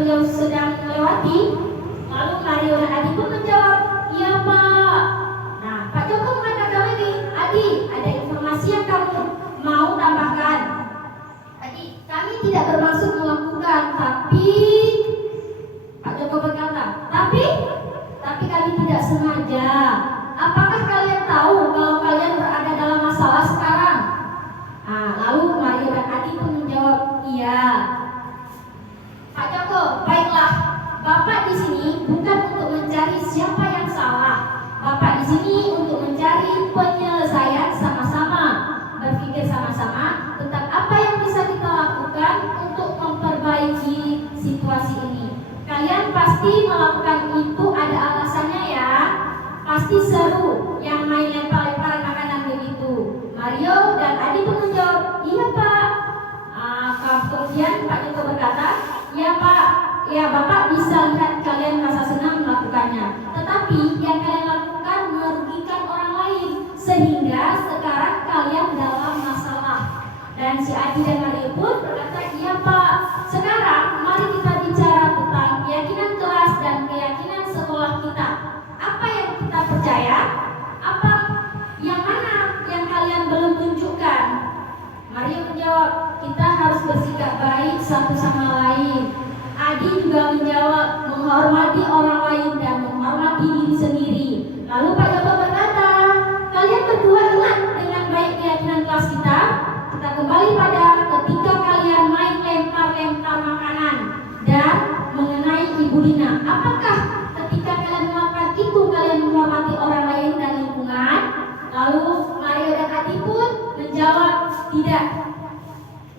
beliau sedang melewati. Lalu Mario dan Adi pun menjawab, iya Pak. Nah, Pak Joko mengatakan lagi, Adi, ada informasi yang kamu mau tambahkan? Adi, kami tidak bermaksud melakukan, tapi Pak Joko berkata, tapi kami tidak sengaja. Apakah kalian tahu kalau kalian berada dalam masalah sekarang? Nah, lalu Mario dan Adi pun menjawab, iya. Pak Joko, baiklah. Bapak di sini bukan untuk mencari siapa yang salah. Bapak di sini untuk mencari penyelesaian sama-sama, berpikir sama-sama tentang apa yang bisa kita lakukan untuk memperbaiki situasi ini. Kalian pasti melakukan itu ada alasannya ya. Pasti seru yang main lempar-lemparan makanan begitu. Mario dan Adi pun menjawab, iya Pak. Kemudian Pak Joko berkata, ya Pak, ya Bapak bisa lihat kalian merasa senang melakukannya. Tetapi yang kalian lakukan merugikan orang lain, sehingga sekarang kalian dalam masalah. Dan si Adi dan Mario pun berkata, iya Pak. Sekarang mari kita bicara tentang keyakinan kelas dan keyakinan sekolah kita. Apa yang kita percaya? Apa yang mana yang kalian belum tunjukkan? Mario menjawab, kita harus bersikap baik satu sama lain. Adi juga menjawab, menghormati orang lain dan menghormati diri sendiri. Lalu Pak Joko berkata, kalian berdua ingat dengan baik keyakinan kelas kita? Kita kembali pada ketika kalian main lempar-lempar makanan dan mengenai Ibu Dina. Apakah ketika kalian melakukan itu kalian menghormati orang lain dan lingkungan? Lalu Mario dan Adi pun menjawab tidak.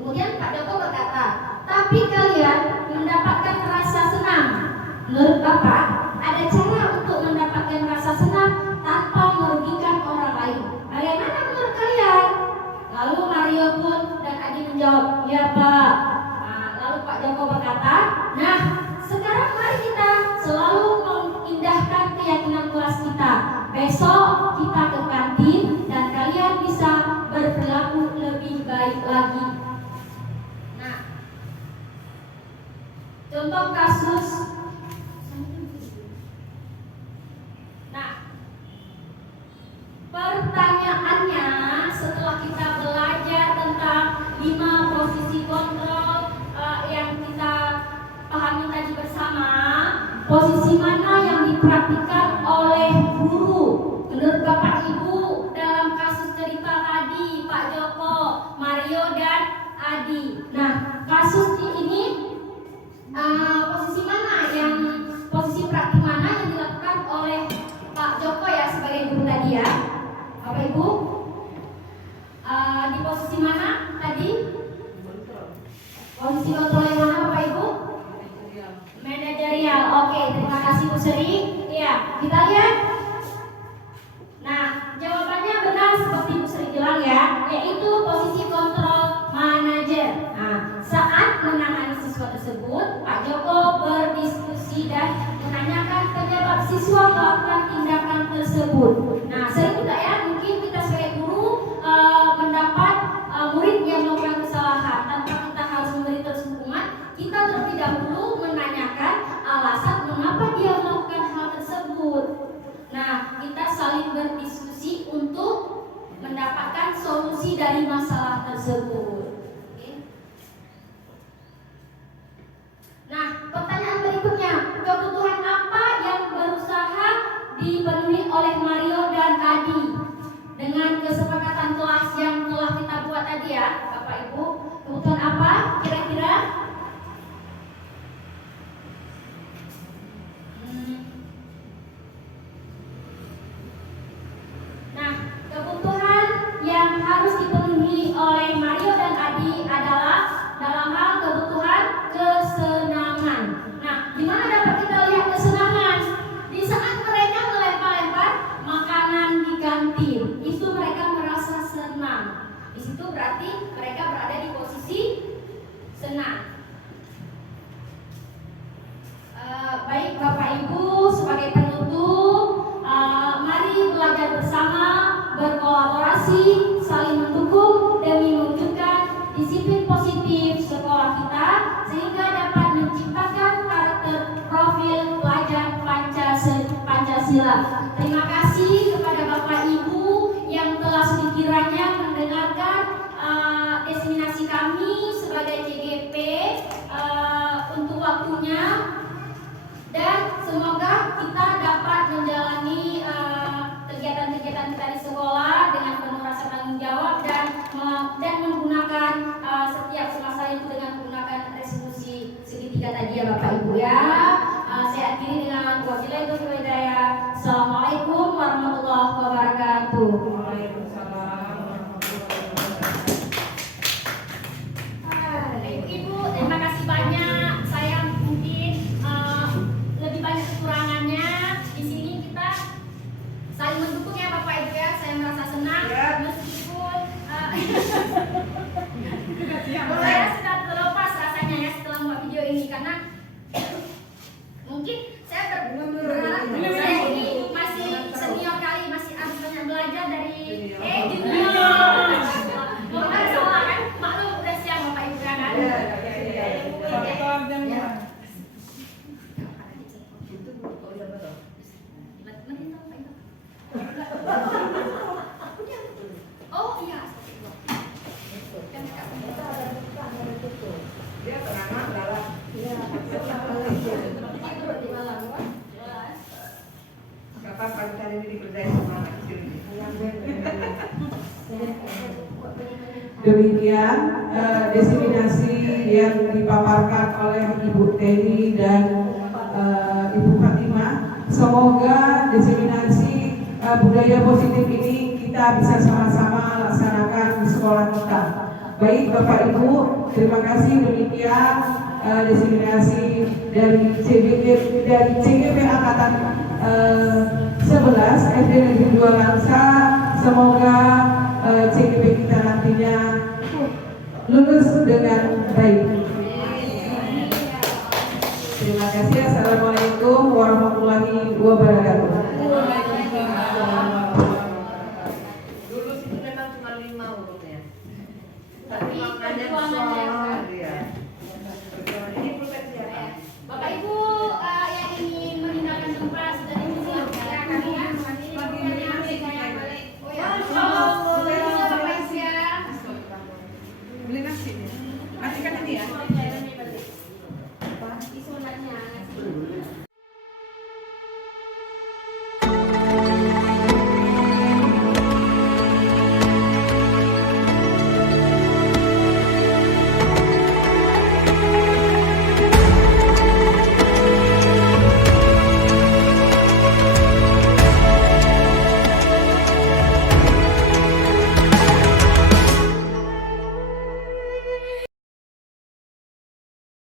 Kemudian Pak Joko berkata, tapi kalian mendapatkan rasa senang. Menurut Bapak, ada cara untuk mendapatkan rasa senang tanpa merugikan orang lain. Bagaimana menurut kalian? Lalu Mario pun dan Adi menjawab, ya Pak. Lalu Pak Joko berkata, nah sekarang mari kita selalu mengindahkan keyakinan kelas kita. Besok kita ke kantin dan kalian bisa berperilaku lebih baik lagi. Nah, contoh kasus. Nah, pertanyaannya setelah kita belajar tentang 5 posisi kontrol yang kita pahami tadi bersama, posisi mana yang dipraktikkan oleh guru menurut Bapak Ibu dalam kasus cerita tadi Pak Joko, Mario dan Adi. Nah, kasus ini posisi mana yang posisi praktik mana yang dilakukan oleh Pak Joko ya sebagai guru tadi ya, Bapak Ibu? Di posisi mana tadi? Posisi kontrol yang mana Bapak Ibu? Manajerial. Oke, terima kasih Bu Seri. Iya, kita lihat. Nah, jawabannya benar seperti Bu Sri bilang ya, yaitu posisi kontrol manajer. Nah, saat menangani siswa tersebut, Pak Joko berdiskusi dan menanyakan penyebab siswa melakukan tindakan tersebut. Nah, sering tidak ya, mungkin kita sebagai guru mendapat murid yang melakukan kesalahan, tanpa kita harus memberi terus hukuman, kita terlebih dahulu menanyakan alasan mengapa dia melakukan hal tersebut. Nah, kita saling berdiskusi untuk mendapatkan solusi dari masalah tersebut. Oke. Nah, pertanyaan berikutnya, kebutuhan apa yang berusaha dipenuhi oleh Mario dan Adi dengan kesepakatan kelas yang telah kita buat tadi ya, Bapak Ibu? Kebutuhan apa kira-kira? Nah, kebutuhan yang harus dipenuhi oleh Mario dan Adi adalah dalam hal kebutuhan kesenangan. Nah, di mana dapat kita lihat kesenangan? Di saat mereka melempar-lempar makanan di kantin, itu mereka merasa senang. Di situ berarti mereka berada di posisi senang. Baik Bapak Ibu, sebagai penutup, mari belajar bersama, berkolaborasi, saling mendukung demi mewujudkan disiplin positif sekolah kita, sehingga dapat menciptakan Terima kasih kepada Bapak Ibu yang telah sekiranya mendengarkan diseminasi kami sebagai CGP untuk waktunya, dan semoga kita dapat menjalani kegiatan-kegiatan kita di sekolah dengan penuh rasa tanggung jawab dan menggunakan setiap semasa itu dengan menggunakan resolusi segitiga tadi ya Bapak Ibu ya. Saya akhiri dengan wabillahi taufiq wal hidayah. Assalamualaikum warahmatullahi wabarakatuh. Ibu, terima kasih banyak. Saya mungkin lebih banyak kekurangannya. Di sini kita saling mendukung ya Bapak Ibu ya. Saya merasa senang meskipun saya sudah terlepas rasanya ya setelah membuat video ini, karena mungkin saya berharap saya ini masih senior kali, masih harus banyak belajar dari junior. Mau ada salah kan? Maklum udah siang Bapak Ibu kan? Oh iya. Dia tengah dalam. Kapan kali ini dikerjain sama anak kecil? Demikian diseminasi yang dipaparkan oleh Ibu Teni dan Ibu Fatimah. Semoga diseminasi budaya positif ini kita bisa sama-sama laksanakan di sekolah kita. Baik Bapak Ibu, terima kasih. Demikian diseminasi dari CGP Angkatan 11 SD Negeri 2 Langsa. Semoga CGP kita nantinya lulus dengan baik. Terima kasih. Assalamualaikum warahmatullahi wabarakatuh.